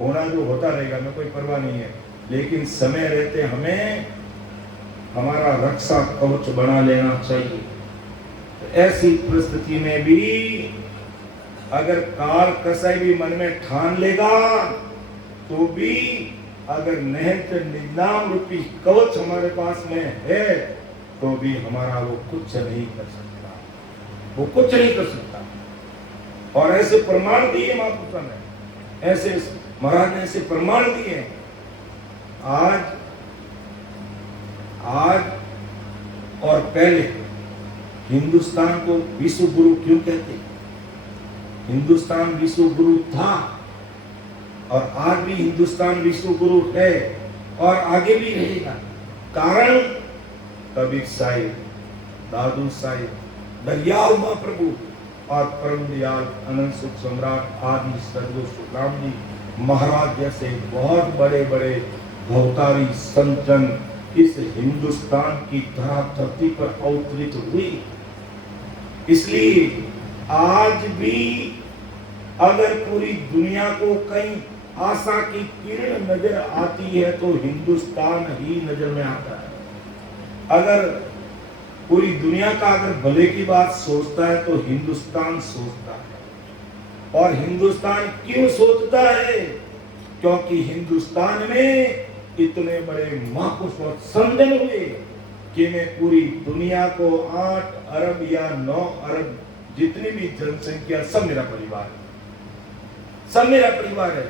होना जो होता रहेगा, हमें कोई परवाह नहीं है। लेकिन समय रहते हमें हमारा रक्षा कवच बना लेना चाहिए। ऐसी परिस्थिति में भी अगर काल कसाई भी मन में ठान लेगा, तो भी अगर निहित निजाम रूपी कवच हमारे पास में है, तो भी हमारा वो कुछ नहीं कर सकता, वो कुछ नहीं कर सकता। और ऐसे प्रमाण दिए महापुरुषों ने, ऐसे महाराज ने ऐसे प्रमाण दिए। आज और पहले हिंदुस्तान को विश्व गुरु क्यों कहते? हिंदुस्तान विश्व गुरु था, और आज भी हिंदुस्तान विश्व गुरु है, और आगे भी रहेगा। कारण कबीर साहिब, दादू साहिब, दयाल महाप्रभु और परम दयाल अनंत सुख सम्राट आदि सर्वो सुखराम जी महाराज जैसे बहुत बड़े बड़े भवतारी संतन इस हिंदुस्तान की धरती पर अवतरित हुई। इसलिए आज भी अगर पूरी दुनिया को कहीं आशा की किरण नजर आती है तो हिंदुस्तान ही नजर में आता है। अगर पूरी दुनिया का अगर भले की बात सोचता है तो हिंदुस्तान सोचता है। और हिंदुस्तान क्यों सोचता है? क्योंकि हिंदुस्तान में इतने बड़े महापुरुष और संतन हुए कि मैं पूरी दुनिया को 8 अरब या 9 अरब जितनी भी जनसंख्या सब मेरा परिवार है, सब मेरा परिवार है।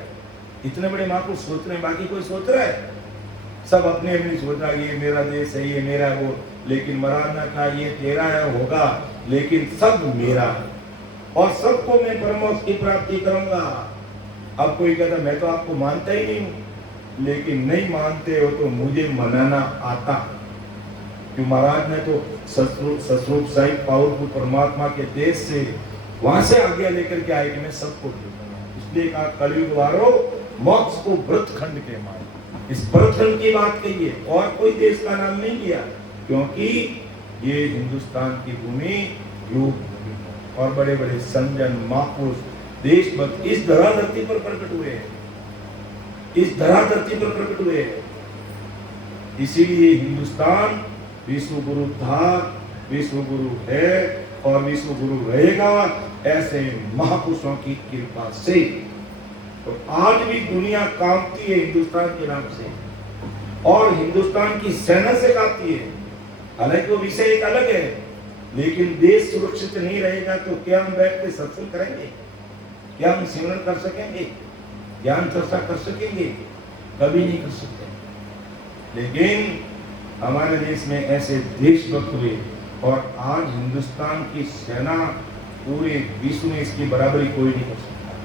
इतने बड़े महापुरुष सोच रहे हैं, बाकी कोई सोच रहा है? सब अपने अपने सोच रहा है ये मेरा देश है, ये मेरा वो, लेकिन महाराज ने कहा ये तेरा है होगा, लेकिन सब मेरा है और सबको मैं परमोक्ष की प्राप्ति करूंगा। अब कोई कहता मैं तो आपको मानता ही नहीं हूं, लेकिन नहीं मानते हो तो मुझे मनाना आता। क्यों महाराज ने तो ससरूप साहिब पावरफुल परमात्मा के देश से वहां से आज्ञा लेकर के आए कि मैं सबको दूंगा। इसलिए कहा कलयुग वारो मोक्ष को व्रतखंड के माए। इस व्रतखंड की बात कही है और कोई देश का नाम नहीं लिया, क्योंकि ये हिंदुस्तान की भूमि योग भूमि और बड़े बड़े संजन महापुरुष देशभक्त इस धरा धरती पर प्रकट हुए हैं, इस धरा धरती पर प्रकट हुए हैं। इसीलिए हिंदुस्तान विश्व गुरु था, विश्व गुरु है और विश्व गुरु रहेगा ऐसे महापुरुषों की कृपा से। तो आज भी दुनिया कांपती है हिंदुस्तान के नाम से और हिंदुस्तान की सेना से कांपती है। हालांकि वो विषय एक अलग है, लेकिन देश सुरक्षित नहीं रहेगा तो क्या हम बैठ के सत्संग करेंगे? क्या हम सिमरन कर सकेंगे? ज्ञान चर्चा कर सकेंगे? कभी नहीं कर सकते। लेकिन हमारे देश में ऐसे देशभक्त हुए और आज हिंदुस्तान की सेना पूरे विश्व में इसकी बराबरी कोई नहीं कर सकता।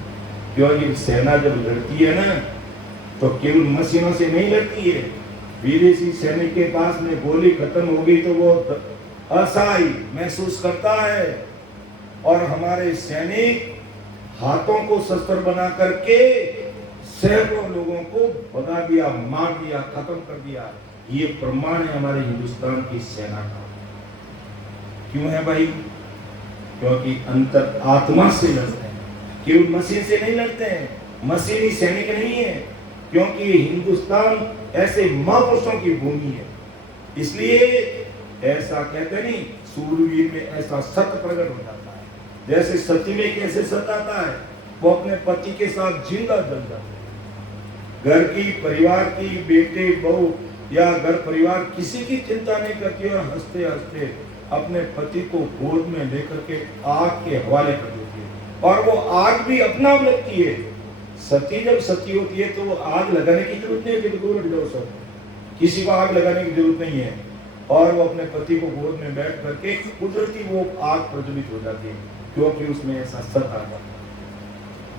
क्योंकि सेना जब लड़ती है ना तो केवल मशीनों से नहीं लड़ती है। विदेशी सैनिक के पास में गोली खत्म हो गई तो वो असहाय महसूस करता है और हमारे सैनिक हाथों को शस्त्र बना करके सैकड़ों लोगों को भगा दिया, मार दिया, खत्म कर दिया। ये प्रमाण है हमारे हिंदुस्तान की सेना का। क्यों है भाई? क्योंकि अंतर आत्मा से लड़ते हैं, केवल मशीन से नहीं लड़ते हैं। मशीनी सैनिक नहीं है, क्योंकि हिंदुस्तान ऐसे महापुरुषों की भूमि है। इसलिए ऐसा कहते नहीं, सूरवीर में ऐसा सत्य प्रकट हो जाता है। जैसे सती में कैसे सत्य आता है, वो अपने पति के साथ जिंदा जल जाते हैं। घर की, परिवार की, बेटे बहू या घर परिवार किसी की चिंता नहीं करती और हंसते हंसते अपने पति को गोद में लेकर के आग के हवाले कर देती है और वो आग भी अपना लगती है। सती जब सती होती है तो वो आग लगाने की जरूरत नहीं है कि दूर हट जाओ, सब किसी को आग लगाने की जरूरत नहीं है और वो अपने पति को गोद में बैठ करके कुदरती वो आग प्रज्वलित हो जाती है, क्योंकि उसमें ऐसा सत आ जाता है,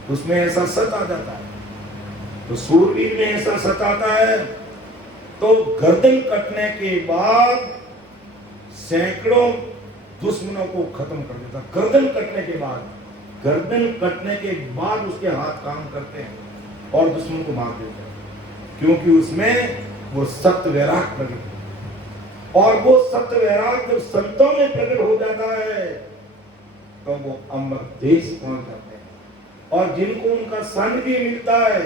उसमें ऐसा सत आ जाता है। तो सूरवीर में ऐसा सत आता है तो गर्दन कटने के बाद सैकड़ों दुश्मनों को खत्म कर देता। गर्दन कटने के बाद, गर्दन कटने के बाद उसके हाथ काम करते हैं और दुश्मन को मार देते हैं, क्योंकि उसमें वो सत्य वैराग प्रकट हो। और वो सत्य वैराग जब संतों में प्रकट हो जाता है तो वो अमर देश पहुंच जाते हैं और जिनको उनका सानिध्य मिलता है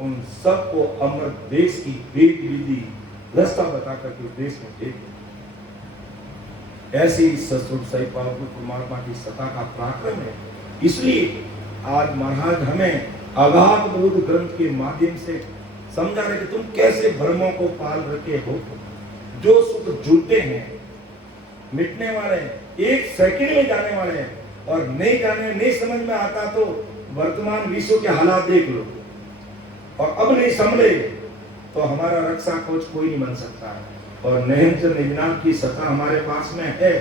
उन सबको अमर देश की वेद विधि रास्ता बता करके देश में भेज देते। ऐसी सतरूप साईं पावरफुल परमात्मा की सत्ता का पराक्रम है। इसलिए आज महाराज हमें अगाध बोध ग्रंथ के माध्यम से समझा रहे कि तुम कैसे भ्रमों को पाल रखे हो। जो सुख जुड़ते हैं मिटने वाले हैं, एक सेकंड में जाने वाले हैं और नहीं समझ में आता तो वर्तमान विश्व के हालात देख लो और अब नहीं संभले तो हमारा रक्षा कोच कोई नहीं बन सकता है। और निरंतर निजनाम की सत्ता हमारे पास में है,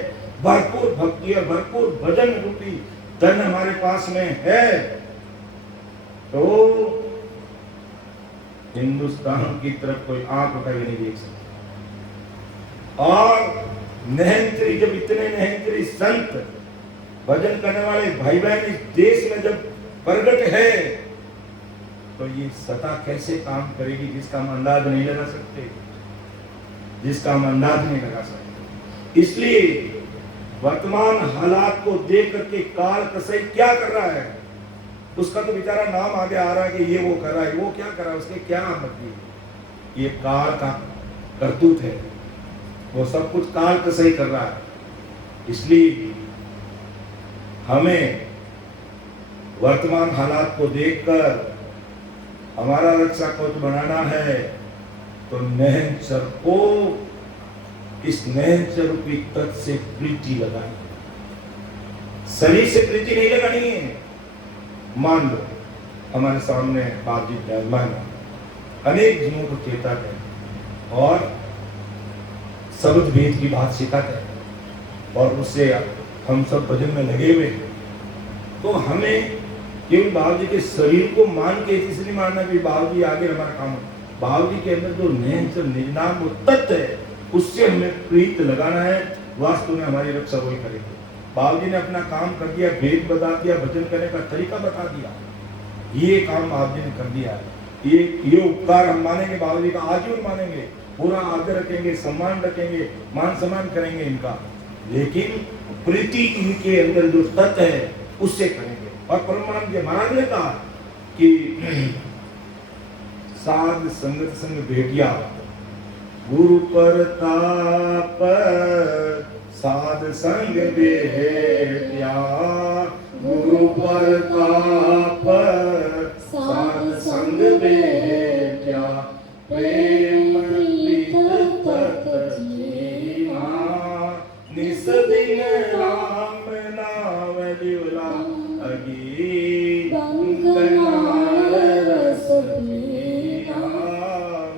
भरपूर भक्ति और भरपूर भजन रूपी धन हमारे पास में है। तो हिंदुस्तान की तरफ कोई आंख उठा के नहीं देख सकता। और नहंत्री, जब इतने नहंत्री संत भजन करने वाले भाई बहन इस देश में जब प्रगट है तो तो ये सत्ता कैसे काम करेगी जिसका हम अंदाज नहीं लगा सकते, जिसका हम अंदाज नहीं लगा सकते। इसलिए वर्तमान हालात को देख करके काल कसई क्या कर रहा है, उसका तो बेचारा नाम आगे आ रहा है कि ये वो कर रहा है, वो क्या कर रहा है, उसके क्या आपत्ति है। ये काल का करतूत है, वो सब कुछ काल कसई कर रहा है। इसलिए हमें वर्तमान हालात को देखकर हमारा रक्षा कवच बनाना है, तो नहनचर को इस नहनचर रूपी तत्व से प्रीति लगानी, शरीर से प्रीति नहीं लगानी है। मान लो हमारे सामने बाप जी विराजमान अनेक जनों को चेताते हैं और शब्द भेद की बात सिखाते हैं और उससे हम सब भजन में लगे हुए हैं। तो हमें केवल बाबू जी के शरीर को मान के इसलिए मानना कि बाबू जी आगे हमारा काम, बाबू जी के अंदर जो नैन निजनाम वो तत्व है उससे हमें प्रीत लगाना है। वास्तव में हमारी रक्षा वही करेंगे। बाबू जी ने अपना काम कर दिया, भेद बता दिया, भजन करने का तरीका बता दिया, ये काम बाबू जी ने कर दिया। ये उपकार हम मानेंगे, बाबू जी का आजीवन मानेंगे, पूरा आदर रखेंगे, सम्मान रखेंगे, मान सम्मान करेंगे इनका, लेकिन प्रीति इनके अंदर जो तत्व है उससे करेंगे। और परमानंद जी महाराज ने कहा कि साध संगत संग भेटिया गुरु प्रताप, साध संग भेटिया गुरु प्रताप, साध संग भेटिया प्रेम प्रीत तत् जीवा, निस दिन राम नाम दिवला अगी कंकनाल रस पीना,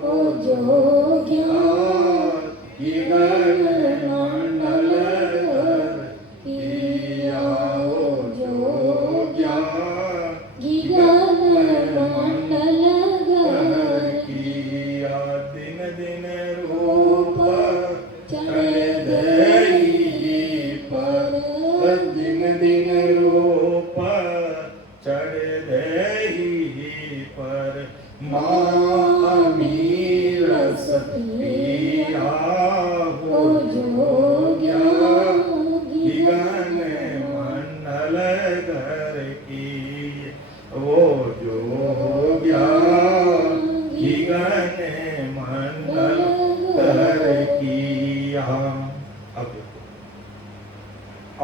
ओ जोगिया ये गण मंडल किया, ओ जोगिया ये गण मंडल किया, दिन दिन रूप चढ़े दही पर, दिन दिन रूप चढ़े दही पर, मामी रस पिया, हो जोगिया गण मंडल घर की, वो जोगिया गण मंडल घर की। अब देखो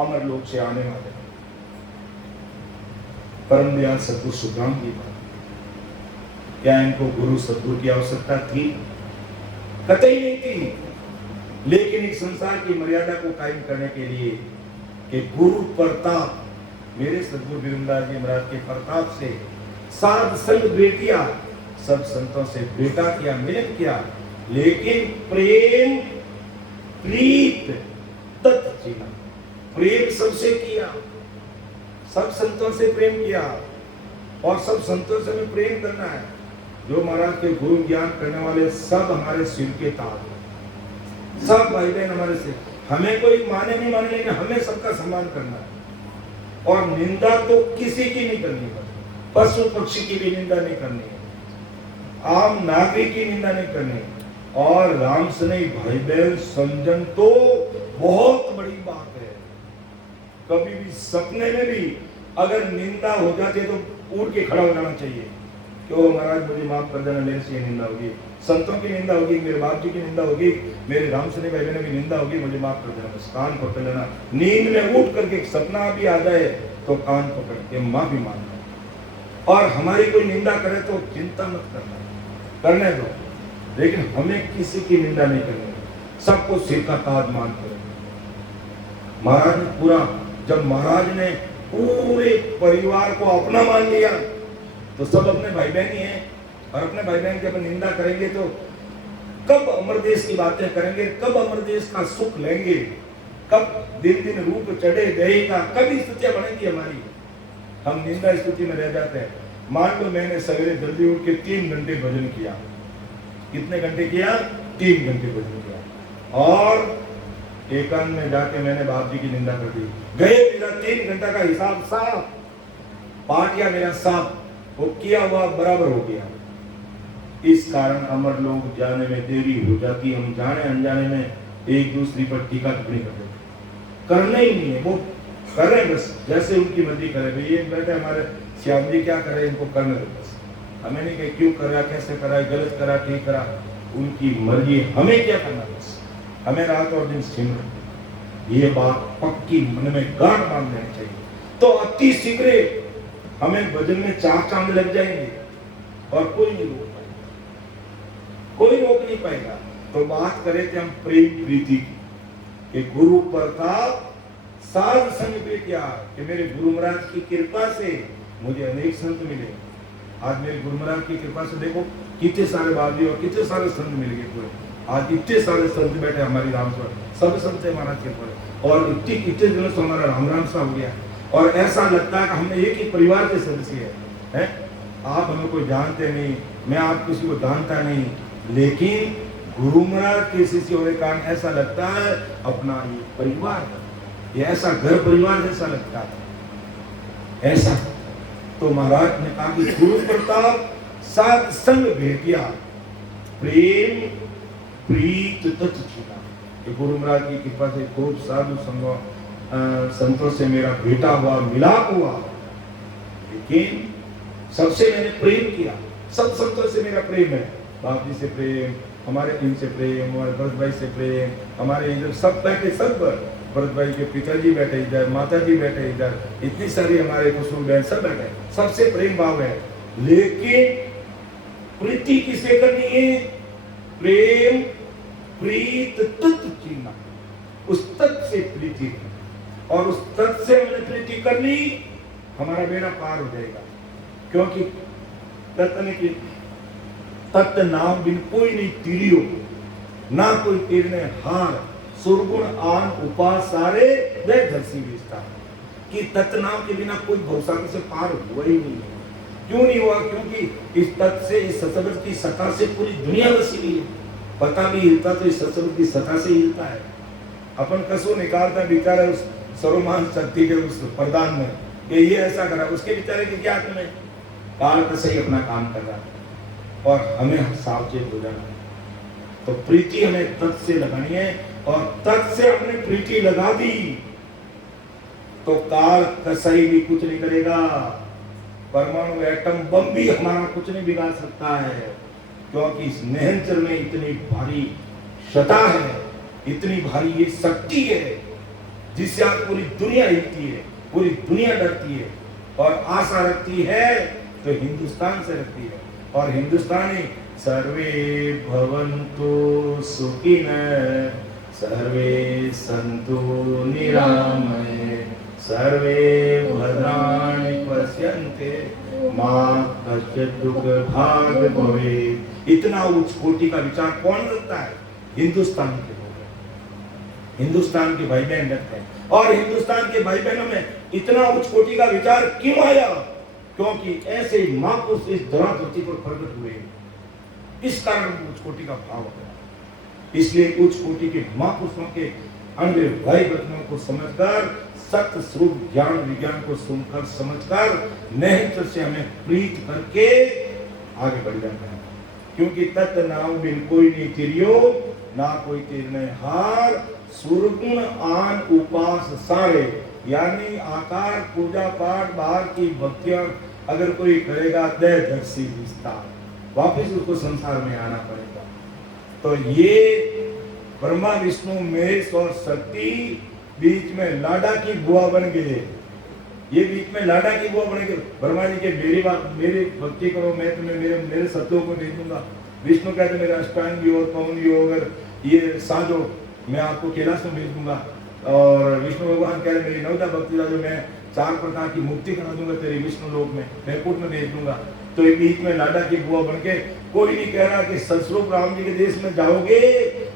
अमर लोक से आने वाले परम दयाल सद्गुरु सुखराम जी, क्या इनको गुरु सद्गुरु की आवश्यकता थी? कतई नहीं थी। लेकिन एक संसार की मर्यादा को कायम करने के लिए कि गुरु प्रताप, मेरे सद्गुरु वीरदास जी महाराज के प्रताप से साध संग बेटिया, सब संतों से बेटा किया, मिलन किया, लेकिन प्रेम प्रीत तत् जीना, प्रेम सबसे किया, सब संतों से प्रेम किया और सब संतों से हमें प्रेम करना है। जो महाराज के गुरु ज्ञान करने वाले सब हमारे सिर के ताज, सब भाई बहन हमारे सिर, हमें कोई माने नहीं माने, लेकिन हमें सबका सम्मान करना है। और निंदा तो किसी की नहीं करनी है, पशु पक्षी की भी निंदा नहीं करनी है, आम नागरिक की निंदा नहीं करनी है। और राम स्नेही भाई बहन समझन तो बहुत बड़ी बात है। कभी भी सपने में भी अगर निंदा हो जाती है तो उठ के खड़ा हो जाना चाहिए कि ओ महाराज मुझे माफ कर देना, मेरे से ये निंदा होगी, संतों की निंदा होगी, मेरे बाप जी की निंदा होगी, मेरे राम स्नेही भाई बहन की निंदा होगी, मुझे माफ कर देना, बस कान पकड़ लेना। नींद में उठ करके सपना भी आ जाए तो कान पकड़ के माफी मांगना। और हमारी कोई निंदा करे तो चिंता मत करना, करने दो, लेकिन हमें किसी की निंदा नहीं करनी, सबको सिर का ताज मान कर। महाराज ने पूरा, जब महाराज ने पूरे परिवार को अपना मान लिया तो सब अपने भाई बहन ही हैं, और अपने भाई बहन की अपन निंदा करेंगे तो कब अमर देश की बातें करेंगे, कब अमर देश का सुख लेंगे, कब दिन दिन रूप चढ़े देगा, कब स्थितियां बनेगी हमारी, हम निंदा स्थिति में रह जाते हैं। मान लो मैंने सवेरे जल्दी उठ के 3 घंटे भजन किया, कितने घंटे किया? 3 घंटे भजन किया, और एकांत में जाके मैंने बाप जी की निंदा कर दी, गए मेरा 3 घंटा का हिसाब साफ, पाठ या मेरा साफ, वो किया हुआ बराबर हो गया। इस कारण अमर लोग जाने में देरी हो जाती, हम जाने अनजाने में एक दूसरे पर टीका टिप्पणी कर देते, करना ही नहीं है, वो कर रहे हैं बस जैसे उनकी मर्जी करे। भाई ये बैठे हमारे श्याम जी क्या करे, इनको करने दो बस, हमें नहीं कहे क्यों करा, कैसे करा, गलत करा, ठीक करा, उनकी मर्जी, हमें क्या करना बस, हमें रात और दिन सिमरन। ये बात पक्की मन में गांठ बांध लेनी चाहिए। तो अति शीघ्र हमें भजन में 4 चांद लग जाएंगे और कोई नहीं रोक पाएगा, कोई रोक नहीं पाएगा। तो बात करें थे हम प्रेम प्रीति की, कि गुरु प्रताप साध संग पे क्या, कि मेरे गुरु महाराज की कृपा से मुझे अनेक संत मिले। आज मेरे गुरु महाराज की कृपा से देखो कितने सारे बाबी और कितने सारे संत मिल गए पूरे। आज इतने सारे संत बैठे हमारी रामसभा, सब संत है महाराज के ऊपर, और इतने दिनों से हमारा राम सा हो गया। और ऐसा लगता है कि हमने एक ही परिवार के सदस्य हैं। आप हमें कोई जानते नहीं, मैं आप किसी को जानता नहीं, लेकिन गुरु महाराज के शिष्य होने के कारण ऐसा लगता है अपना ये परिवार, ये ऐसा घर परिवार जैसा लगता है ऐसा। तो महाराज ने कहा कि गुरु प्रताप साध संग भेटिया, प्रेम प्रीत तत् छूटा। ये गुरु महाराज की कृपा से खूब साधु संग संतों से मेरा भेटा हुआ, मिलाप हुआ, लेकिन सबसे मैंने प्रेम किया, सब संतों से मेरा प्रेम है। बाप जी से प्रेम, हमारे इनसे प्रेम, हमारे भरत भाई से प्रेम, हमारे इधर सब बैठे, सब भरत भाई के पिताजी बैठे इधर, माता जी बैठे इधर, इतनी सारी हमारे कुसुम बहन सब बैठे, सबसे प्रेम भाव है। लेकिन प्रीति किसे करनी है? प्रेम प्रीत तत् चीना, उस तत् से प्रीति करनी, और उस तत् से मैंने प्रीति कर ली, हमारा बेड़ा पार हो जाएगा। क्योंकि तत् ने की तत् नाम बिन कोई नहीं तीरियो, ना कोई तीरने हार, सुरगुण आन उपास सारे वह धरसी विस्तार। कि तत् नाम के बिना कोई भौसानी से पार हुआ ही नहीं है। क्यों नहीं हुआ? क्योंकि इस तत् से, इस सत्संग की सत्ता से पूरी दुनिया बसी हुई है। पता भी हिलता तो इस सत्संग की सत्ता से हिलता है। अपन कसो निकालता बेचारा उस सर्वमान शक्ति के उस प्रदान में, कि ये ऐसा करा, उसके बेचारे की क्या तुम्हें काल का सही अपना काम कर रहा है, और हमें सावचेत हो जाना। तो प्रीति हमें तत् से लगानी है, और तत् से हमने प्रीति लगा दी तो काल कसाई भी कुछ नहीं करेगा, परमाणु एटम बम भी हमारा कुछ नहीं बिगाड़ सकता है। क्योंकि इस नहंचर में इतनी भारी शता है, इतनी भारी ये शक्ति है, जिससे आज पूरी दुनिया हिलती है, पूरी दुनिया डरती है, और आशा रखती है तो हिंदुस्तान से रखती है। और हिंदुस्तानी सर्वे भवन्तु सुखिनः, सर्वे सन्तु निरामये, सर्वे भद्राणि पश्यन्ते मा कश्चित् दुःख भाग् भवेत्। इतना उच्च कोटि का विचार कौन रखता है? हिंदुस्तान के लोग, हिंदुस्तान के भाई बहन रखते हैं। और हिंदुस्तान के भाई बहनों में इतना उच्च कोटि का विचार क्यों आया? क्योंकि ऐसे महापुरुष इस धराधरती पर प्रकट हुए, इस कारण उच्च कोटि का भाव है। इसलिए उच्च कोटि के महापुरुषों के अन्य भाई बहनों को समझकर, सत्य स्वरूप ज्ञान विज्ञान को सुनकर समझकर, नहंचर से हमें प्रीत करके आगे बढ़ जाना है। क्योंकि तत् नाम बिन कोई नहीं तिरियो, ना कोई तीरने हार, सुरगुण आन उपास सारे। यानी आकार पूजा पाठ बाहर की भक्तियां अगर कोई करेगा देहदर्शी विस्तार, वापिस उसको संसार में आना पड़ेगा। तो ये ब्रह्मा विष्णु महेश और शक्ति बीच में लाडा की बुआ बन गए। ये बीच में लाडा की बुआ बन गए। ब्रह्मा जी के मेरी भक्ति करो, मैं तुम्हें मेरे सत्यों को दे दूंगा। विष्णु कहते मेरे अष्टांग योग, पवन योग, अगर ये साजो मैं आपको कैलाश में भेज दूंगा। और विष्णु भगवान कह रहे मेरी नवदा भक्ति साजो, मैं 4 प्रकार की मुक्ति करा दूंगा तेरे विष्णु लोक में, बैकुंठ में भेज दूंगा। तो ये बीच में लाडा की बुआ बन के, कोई नहीं कह रहा कि सतस्वरूप राम जी के देश में जाओगे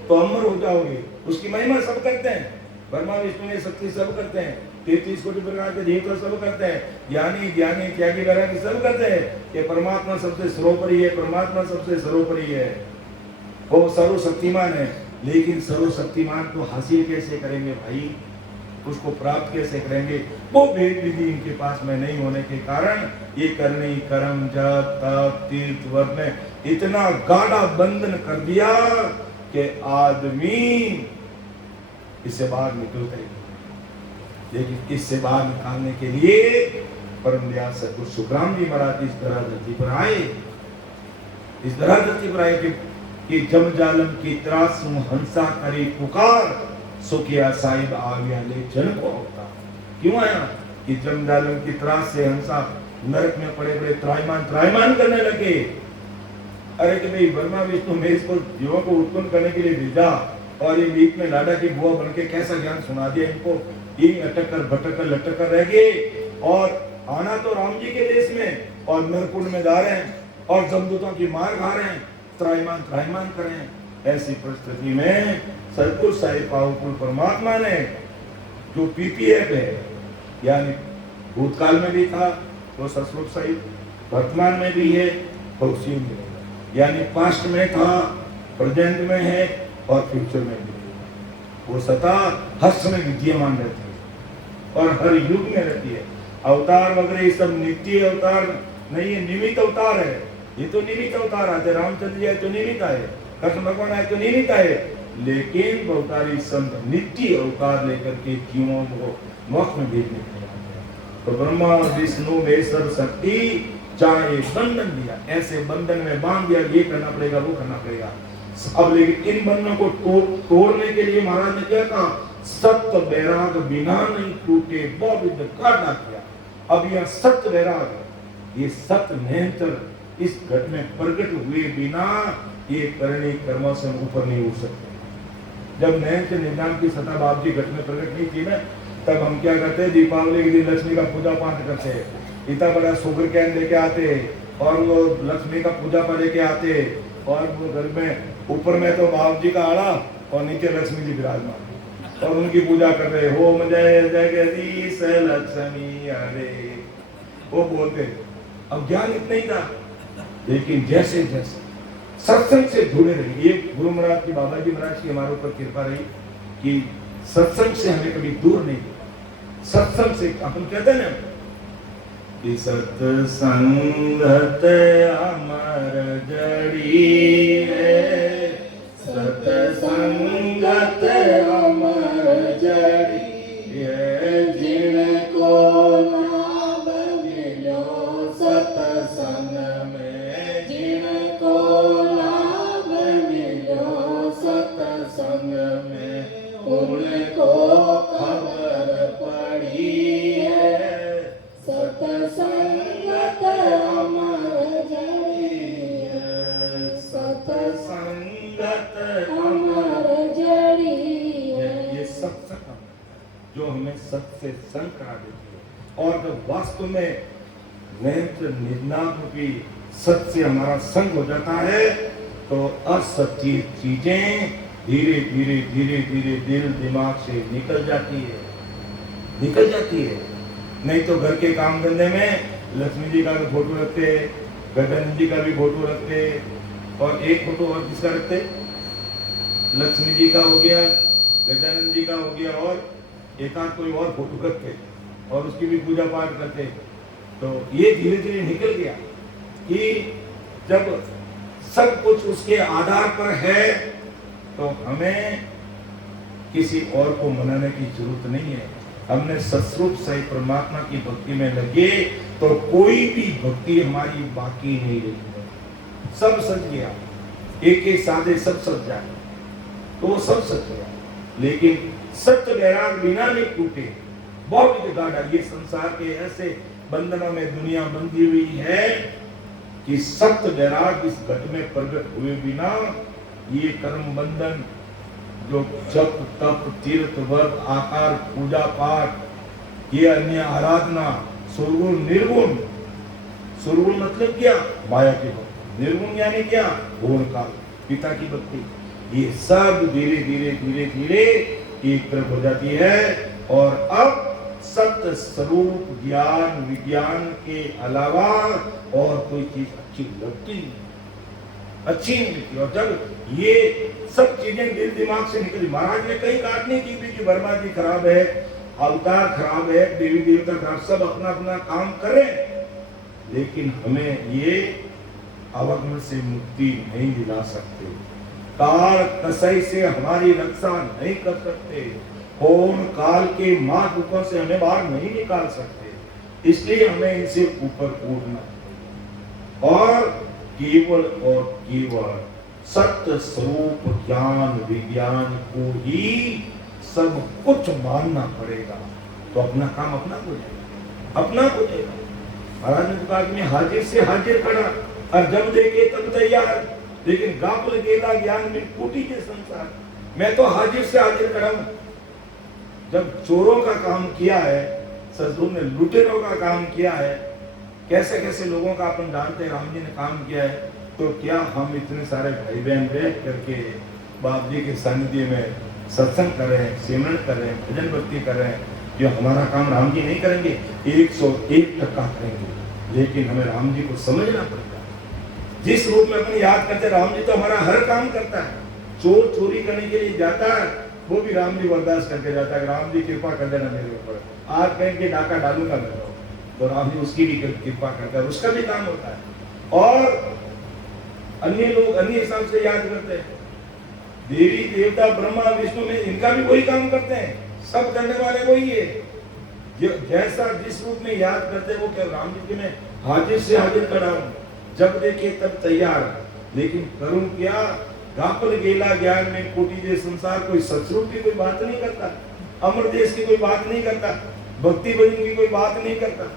तो अमर हो जाओगे। उसकी महिमा सब करते हैं, ब्रह्मा विष्णु ने शक्ति सब करते हैं, 33 कोटि प्रकार के देवता सब करते हैं, ज्ञानी ज्ञानी त्यागी वैरागी सब करते हैं कि परमात्मा सबसे सर्वोपरि है, परमात्मा सबसे सर्वोपरि है, वो सर्वशक्तिमान है। लेकिन सर्वशक्तिमान को हासिल कैसे करेंगे भाई? उसको प्राप्त कैसे करेंगे, वो भेद विधि इनके पास में नहीं होने के कारण ये करनी कर्म जप तप तीर्थ व्रत में इतना गाढ़ा बंधन कर दिया कि आदमी इससे बाहर निकलता ही नहीं। लेकिन इससे बाहर निकालने के लिए परम दयाल सद्गुरु सुखराम जी महाराज इस तरह धरती पर आए, इस तरह धरती पर आए कि जम जालम की त्रास हंसा करी पुकार, सुखिया साहिब आ गया ले जन को अवतार। क्यों आया कि जम जालम की त्रास से हंसा नरक में पड़े पड़े त्रायमान करने लगे। अरे कि भाई ब्रह्मा विष्णु में इसको जीवों को उत्पन्न करने के लिए भेजा और ये बीच में लाडा की बुआ बन के कैसा ज्ञान सुना दिया इनको, ये अटक कर भटक कर लटक कर रह गए। और आना तो राम जी के देश में और नरकुंड में जा रहे हैं और जमदूतों की मार खा रहे हैं, त्रायमान कर रहे हैं। ऐसी परिस्थिति में सतगुरु साहिब पावरफुल परमात्मा ने जो पीपीएफ है, यानी भूतकाल में भी था वो सतस्वरूप साहिब, वर्तमान में भी है भविष्य में रहेगा, यानी पास्ट में था, प्रेजेंट में है और फ्यूचर में भी है। वो सत्ता हर समय विद्यमान रहती है और हर युग में रहती है। अवतार वगैरह ये सब नित्य अवतार नहीं है, निमित्त अवतार है। ये तो निमित्त अवतार आते, रामचंद्र जी आए तो निमित्त आए, कृष्ण भगवान आए तो निमित्त आए, लेकिन बहुतारी संत नित्य अवतार लेकर के जीवों को मोक्ष में भेजने के लिए आते हैं। तो ब्रह्मा विष्णु महेश्वर शक्ति चाहे बंधन दिया, ऐसे बंधन में बांध दिया, ये करना पड़ेगा वो करना पड़ेगा। अब लेकिन इन बंधनों को तोड़ने के लिए महाराज ने क्या कहा, सत्य वैराग बिना नहीं टूटे बहुत काटा किया। अब यह सत्य वैराग, ये सत्य निरंतर इस घट में प्रकट हुए बिना ये करने कर्मों से ऊपर नहीं उठ सकते। जब निरंतर निजाम की सत्ता बाप जी घट में प्रकट नहीं थी ना, तब हम क्या करते हैं, दीपावली के दिन लक्ष्मी का पूजा पाठ करते हैं, इतना बड़ा शुगर कैन लेके आते और वो लक्ष्मी का पूजा पाठ लेके आते और वो घर में ऊपर में तो बाप जी का आड़ा और नीचे लक्ष्मी जी विराजमान और उनकी पूजा कर रहे, होम जय जगदीश लक्ष्मी अरे, वो बोलते। अब ज्ञान इतना ही था, लेकिन जैसे जैसे सत्संग से जुड़े रहे, ये गुरु महाराज की, बाबा जी महाराज की हमारे ऊपर कृपा रही कि सत्संग से हमें कभी दूर नहीं किया। सत्संग से अपन कहते हैं ना कि सत्संगत अमर जड़ी है, सत्संगत अमर जड़ी है, जिनको लाभ मिलो सत्संग में, जिनको लाभ मिलो सत्संग में, उनको खबर पड़ी है, सत्संगत अमर जड़ी है, सत्संगत अमर जड़ी है। ये सत्संग जो हमें सत्य से संग करा देती है, और जब वास्तव में निरंतर निजनाम की सत्य से हमारा संग हो जाता है तो असत्य चीजें धीरे धीरे धीरे धीरे दिल दिमाग से निकल जाती है। नहीं तो घर के काम धंधे में लक्ष्मी जी का भी फोटो रखते, गजानंद जी का भी फोटो रखते, और एक फोटो और किसका रखते, लक्ष्मी जी का हो गया, गजानंद जी का हो गया, और एक आध कोई और फोटो रखते और उसकी भी पूजा पाठ करते। तो ये धीरे धीरे निकल गया कि जब सब कुछ उसके आधार पर है तो हमें किसी और को मनाने की जरूरत नहीं है। हमने सत्स्वरूप सही परमात्मा की भक्ति में लगे तो कोई भी भक्ति हमारी बाकी नहीं रही। सब सच गया, एक एक साधे सब सच जाए तो वो सब सच गया, लेकिन सत्य वैराग बिना नहीं टूटे बहुत गाढ़ा। ये संसार के ऐसे बंधनों में दुनिया बंधी हुई है कि सत्य वैराग इस घट में प्रकट हुए बिना ये कर्म बंधन जो जप तप तीर्थ व्रत आकार पूजा पाठ, ये अन्य आराधना, सुरगुण निर्गुण, सुरगुण मतलब क्या, माया की भक्ति, निर्गुण यानी क्या, गुण काल पिता की भक्ति, ये सब धीरे धीरे धीरे धीरे एक तरफ हो जाती है। और अब सत्य स्वरूप ज्ञान विज्ञान के अलावा और कोई चीज अच्छी लगती नहीं, अच्छी नहीं लगती। और जब ये सब चीजें दिल दिमाग से निकली, महाराज ने कहीं बात नहीं की थी कि वर्मा जी खराब है अवतार खराब है, देवी देवता खराब, सब अपना अपना काम करें, लेकिन हमें ये अवगुण से मुक्ति नहीं दिला सकते, काल कसई से हमारी रक्षा नहीं कर सकते, कौन काल के महादुखों से हमें बाहर नहीं निकाल सकते। इसलिए हमें इनसे ऊपर उठना और केवल सत्य स्वरूप ज्ञान विज्ञान को ही सब कुछ मानना पड़ेगा, तो अपना काम अपना हो जाएगा, अपना हो जाएगा। महाराज ने कहा कि मैं हाजिर से हाजिर खड़ा और जब देखे तब तैयार, लेकिन गाफल गेला ज्ञान में कोटि के संसार, मैं तो हाजिर से हाजिर खड़ा हूं। जब चोरों का काम किया है, ससुर ने लुटेरों का काम किया है, कैसे कैसे लोगों का अपन जानते हैं राम जी ने काम किया है, तो क्या हम इतने सारे भाई बहन बैठ करके बाप जी के सानिध्य में सत्संग कर रहे हैं, सिमरन कर रहे हैं, भजन भक्ति कर रहे हैं, जो हमारा काम राम जी नहीं करेंगे? 101% करेंगे, लेकिन हमें राम जी को समझना पड़ेगा। जिस रूप में अपन याद करते राम जी, तो हमारा हर काम करता है। चोर चोरी करने के लिए जाता है, वो भी राम जी बर्दाश्त करके जाता है, राम जी कृपा कर देना मेरे ऊपर, आज कहेंगे डाका डालूंगा मैं, तो राम जी उसकी भी कृपा करता है, उसका भी काम होता है। और अन्य लोग अन्य हिसाब से याद करते हैं, देवी देवता ब्रह्मा विष्णु में इनका भी वही काम करते हैं, सब करने वाले वही है। जैसा जिस रूप में याद करते हैं, वो क्या राम जी की मैं हाजिर से हाजिर खड़ा हूं, जब देखे तब तैयार, लेकिन करूं क्या? गाफल गेला ज्ञान में कोटि जे संसार, कोई सत्सरूप की कोई बात नहीं करता, अमर देश की कोई बात नहीं करता, भक्ति भजन की कोई बात नहीं करता,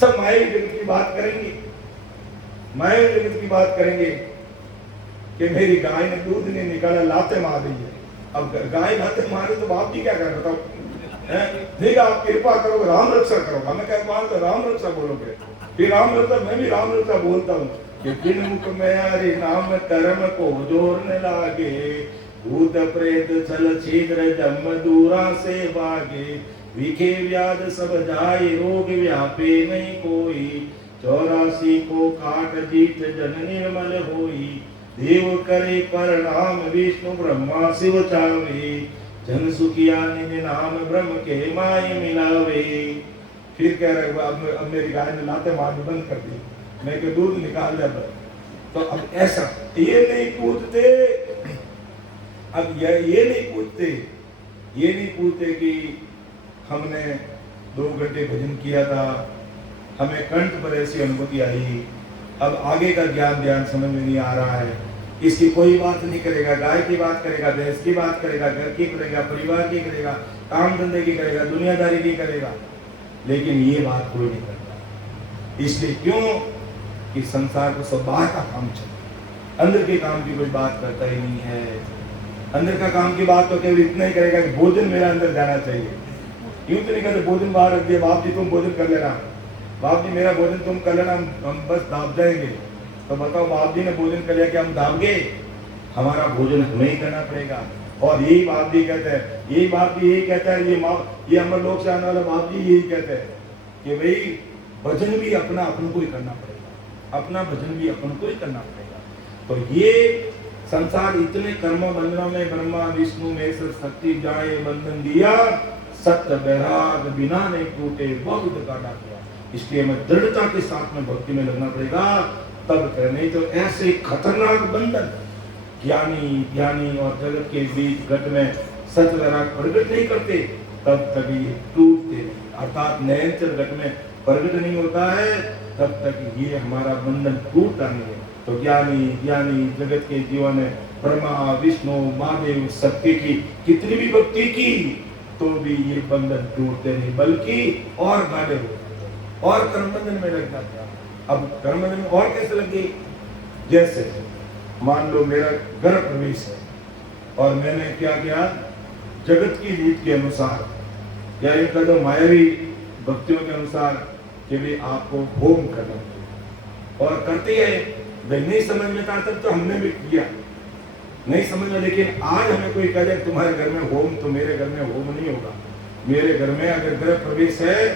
सब मायावी जगत की बात करेंगे, मायावी जगत की बात करेंगे कि मेरी गाय ने दूध नहीं निकाला, लाते मार रही है। अब गाय लाते मारे तो बाप जी क्या कर बताओ? ठीक है, आप कृपा करोगे, राम रक्षा करोगे, हमें क्या मान तो राम रक्षा बोलोगे, फिर राम रक्षा, मैं भी राम रक्षा बोलता हूँ कि बिन मुख में हरि नाम कर्म को जोर न लागे, भूत प्रेत छल छिद्र जम दूरा से भागे, विखे व्याध सब जाए रोग व्यापे नहीं कोई, 84 को काट जीत जन निर्मल होई, देव करे परनाम विष्णु ब्रह्मा शिव चावे, जन सुखिया निज नाम ब्रह्म के माय मिलावे। फिर कह रहे अब मेरी गाय ने लाते मारनी बंद कर दी, मैं के दूध निकाल दिया। तो अब ऐसा ये नहीं पूछते, अब ये नहीं पूछते, ये नहीं पूछते कि हमने 2 घंटे भजन किया था, हमें कंठ पर ऐसी अनुभूति आई, अब आगे का ज्ञान ध्यान समझ में नहीं आ रहा है, इसकी कोई बात नहीं करेगा, गाय की बात करेगा, भैंस की बात करेगा, घर की करेगा, परिवार की करेगा, काम धंधे की करेगा, दुनियादारी की करेगा, लेकिन ये बात कोई नहीं करता। इसलिए क्यों कि संसार को सब बाहर का काम चले, अंदर के काम की कोई बात करता ही नहीं है। अंदर का काम की बात तो केवल इतना ही करेगा कि भोजन मेरा अंदर जाना चाहिए, यूं तो नहीं कहते भोजन बाहर रख दिया, बाप जी तुम भोजन कर लेना, बाप जी मेरा भोजन तुम कर लेना, हम बस दाब जाएंगे। तो बताओ, बाप जी ने भोजन कर लिया कि हम दाब गए? हमारा भोजन हमें ही करना पड़ेगा। और यही बाप जी कहते हैं, यही बाप जी यही कहता है, ये अमर लोक से आने वाला बाप जी यही कहते हैं कि भाई भजन भी अपना अपन को ही करना पड़ेगा, अपना भजन भी अपन को ही करना पड़ेगा। तो ये संसार इतने कर्म बंधनों में ब्रह्मा विष्णु महेश्वर शक्ति जाए बंधन दिया, सत्य वैराग बिना नहीं टूटे बहुत काटा गया। इसलिए हमें दृढ़ता के साथ में भक्ति में लगना पड़ेगा, तब कर, नहीं तो ऐसे खतरनाक बंधन ज्ञानी और जगत के बीच घट में सत्य वैराग प्रकट नहीं करते, तब तक ये टूटते नहीं, अर्थात नयनचर घट में प्रकट नहीं होता है, तब तक ये हमारा बंधन टूटता नहीं है। तो ज्ञानी जगत के जीवन में ब्रह्मा विष्णु महादेव शक्ति की कितनी भी भक्ति की, तो भी ये बंधन टूटते नहीं, बल्कि और गाढ़े हो जाते हैं और कर्म बंधन में लग जाते हैं। अब कर्म बंधन में और कैसे लगे? जैसे मान लो मेरा घर प्रवेश है और मैंने क्या किया, जगत की रीत के अनुसार या एक कदम मायावी भक्तियों के अनुसार कि भी आपको होम करना चाहिए, और करते हैं। नहीं समझ में था तब तो हमने भी किया, नहीं समझ में, लेकिन आज हमें कोई कह दे तुम्हारे घर में होम, तो मेरे घर में होम नहीं होगा। मेरे घर में अगर गृह प्रवेश है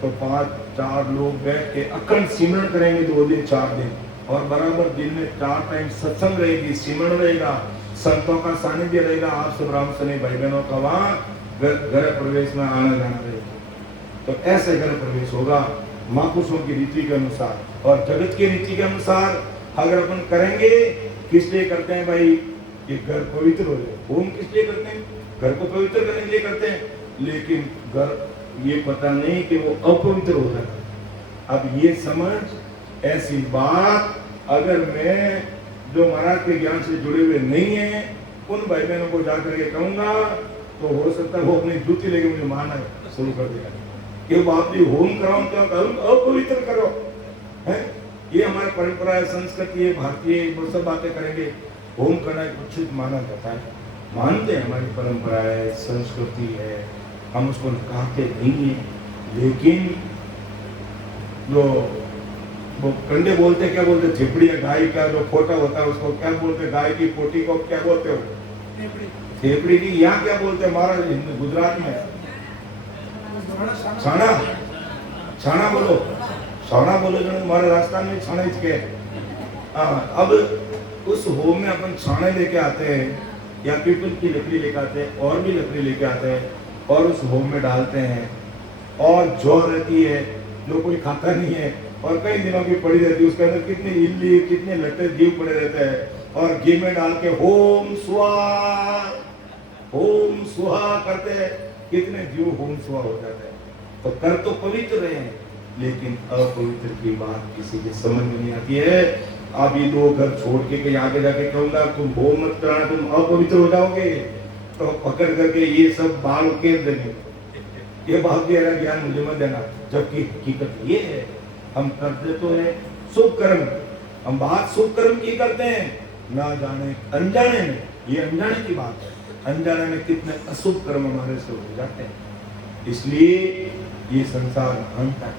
तो 5-4 लोग बैठ के अखंड सिमरन करेंगे, 2 दिन 4 दिन, और बराबर दिन में 4 टाइम सत्संग रहेगी, सिमरन रहेगा, संतों का सानिध्य रहेगा, आप सब राम सने भाई बहनों का वहां घर प्रवेश में आना जाना रहे, तो ऐसे घर प्रवेश होगा महापुरुषों की रीति के अनुसार और जगत की रीति के अनुसार अगर अपन करेंगे। किस लिए करते हैं भाई? ये घर पवित्र हो जाए। होम किस लिए करते हैं? घर को पवित्र करने के लिए करते हैं, लेकिन घर ये पता नहीं कि वो अपवित्र हो जाता है। अब ये समझ ऐसी बात अगर मैं जो महाराज के ज्ञान से जुड़े हुए नहीं है उन भाई बहनों को जाकर के कहूंगा तो हो सकता है वो अपनी जूती लेके मुझे मारना शुरू कर देगा कि बाप जी होम कराओ, क्या करो, अपवित्र करो है। ये हमारी परंपरा है, संस्कृति है, भारतीय, वो सब बातें करेंगे। होम करना उचित माना जाता है, मानते हैं, हमारी परंपरा है, संस्कृति है, हम उसको नकारते नहीं है। लेकिन जो वो कंडे बोलते, क्या बोलते, झिपड़ी है, गाय का जो फोटा होता है उसको क्या बोलते? गाय की पोटी को क्या बोलते हो? थेपड़ी की। यहाँ क्या बोलते हैं महाराज गुजरात में? छाना। छाना बोलो, छाना बोलो जो हमारे राजस्थान में छाना के। अब उस होम में अपन छाने लेके आते हैं या पीपल की लकड़ी लेके आते हैं और भी लकड़ी लेके आते हैं और उस होम में डालते हैं और जौ रहती है जो कोई खाता नहीं है और कई दिनों की पड़ी रहती है, उसके अंदर कितने इल्ली कितने लट्टे जीव पड़े रहते हैं और घी में डाल के होम सुहा करते हैं, कितने जीव होम सुहा हो जाते हैं। तो कर तो पवित्र रहे हैं, लेकिन अपवित्र की बात किसी के समझ में नहीं आती है। अब ये दो घर छोड़ के कहीं आगे जाके कहूंगा तुम होम मत कराना, तुम अपवित्र हो जाओगे, तो पकड़ करके ये सब बाल उकेर देंगे, ये बात मेरा ज्ञान मुझे मत देना। जबकि हकीकत ये है हम करते तो है शुभ कर्म, हम बात शुभ कर्म की करते हैं, ना जाने अनजाने में, ये अनजाने की बात है, अनजाने में कितने अशुभ कर्म हमारे से हो जाते हैं। इसलिए ये संसार भानता है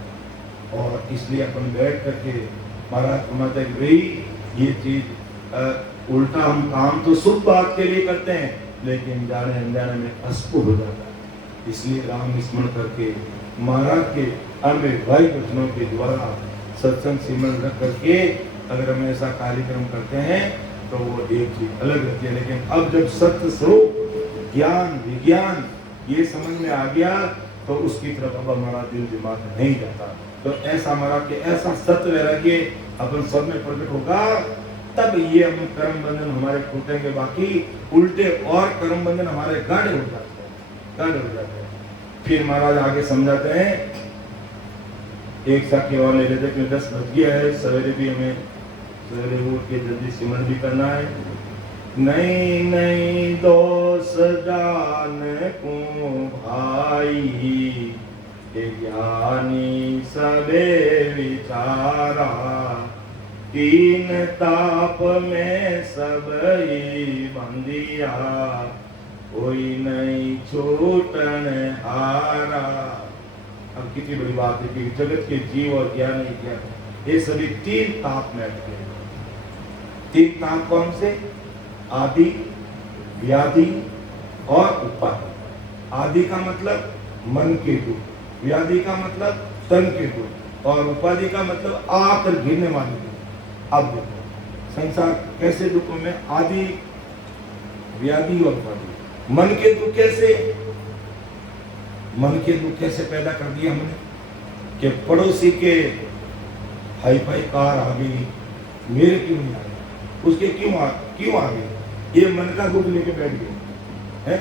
और इसलिए अपन बैठ करके महाराज माता भाई ये चीज उल्टा हम काम तो शुभ बात के लिए करते हैं लेकिन जाने अनजाने में अशुभ हो जाता है। इसलिए राम स्मरण करके महाराज के अमृत भाई वचनों के द्वारा सत्संग सिमरन रख करके अगर हम ऐसा कार्यक्रम करते हैं तो वो एक चीज अलग रहती है। लेकिन अब जब सत्य स्वरूप ज्ञान विज्ञान ये समझ में आ गया तो उसकी तरफ अब हमारा दिल दिमाग नहीं जाता। तो ऐसा हमारा कि ऐसा सत्य वैराग्य अपन सब में प्रकट होगा, तब ये हम कर्म बंधन हमारे टूटेंगे। बाकी उल्टे और कर्म बंधन हमारे गाढ़े हो जाते हैं, गाढ़े हो जाते हैं। फिर महाराज आगे समझाते हैं, एक साखी और ले लेते कि 10 बज गया है, सवेरे भी हमें सवेरे उठ के जल्दी सिमरन भी करना है। नहीं नहीं दोष जान को भाई, ज्ञानी सबे विचारा, तीन ताप में सब ही बंदिया, कोई नहीं छूटन हारा। अब कितनी बड़ी बात है कि जगत के जीव और ज्ञानी ज्ञान ये सभी 3 ताप में अटके। 3 ताप कौन से? आदि, व्याधि और उपाधि। आदि का मतलब मन के दुख, व्याधि का मतलब तन के दुख और उपाधि का मतलब आकर घिरने वाले दुख। अब देखो संसार कैसे दुखों में, आदि व्याधि और उपाधि। मन के दुख कैसे, मन के दुख कैसे पैदा कर दिया हमने कि पड़ोसी के हाई फाई कार आ गई, मेरे क्यों नहीं आ गई, उसके क्यों आ गई, ये मन का दुख लेके बैठ गए हैं।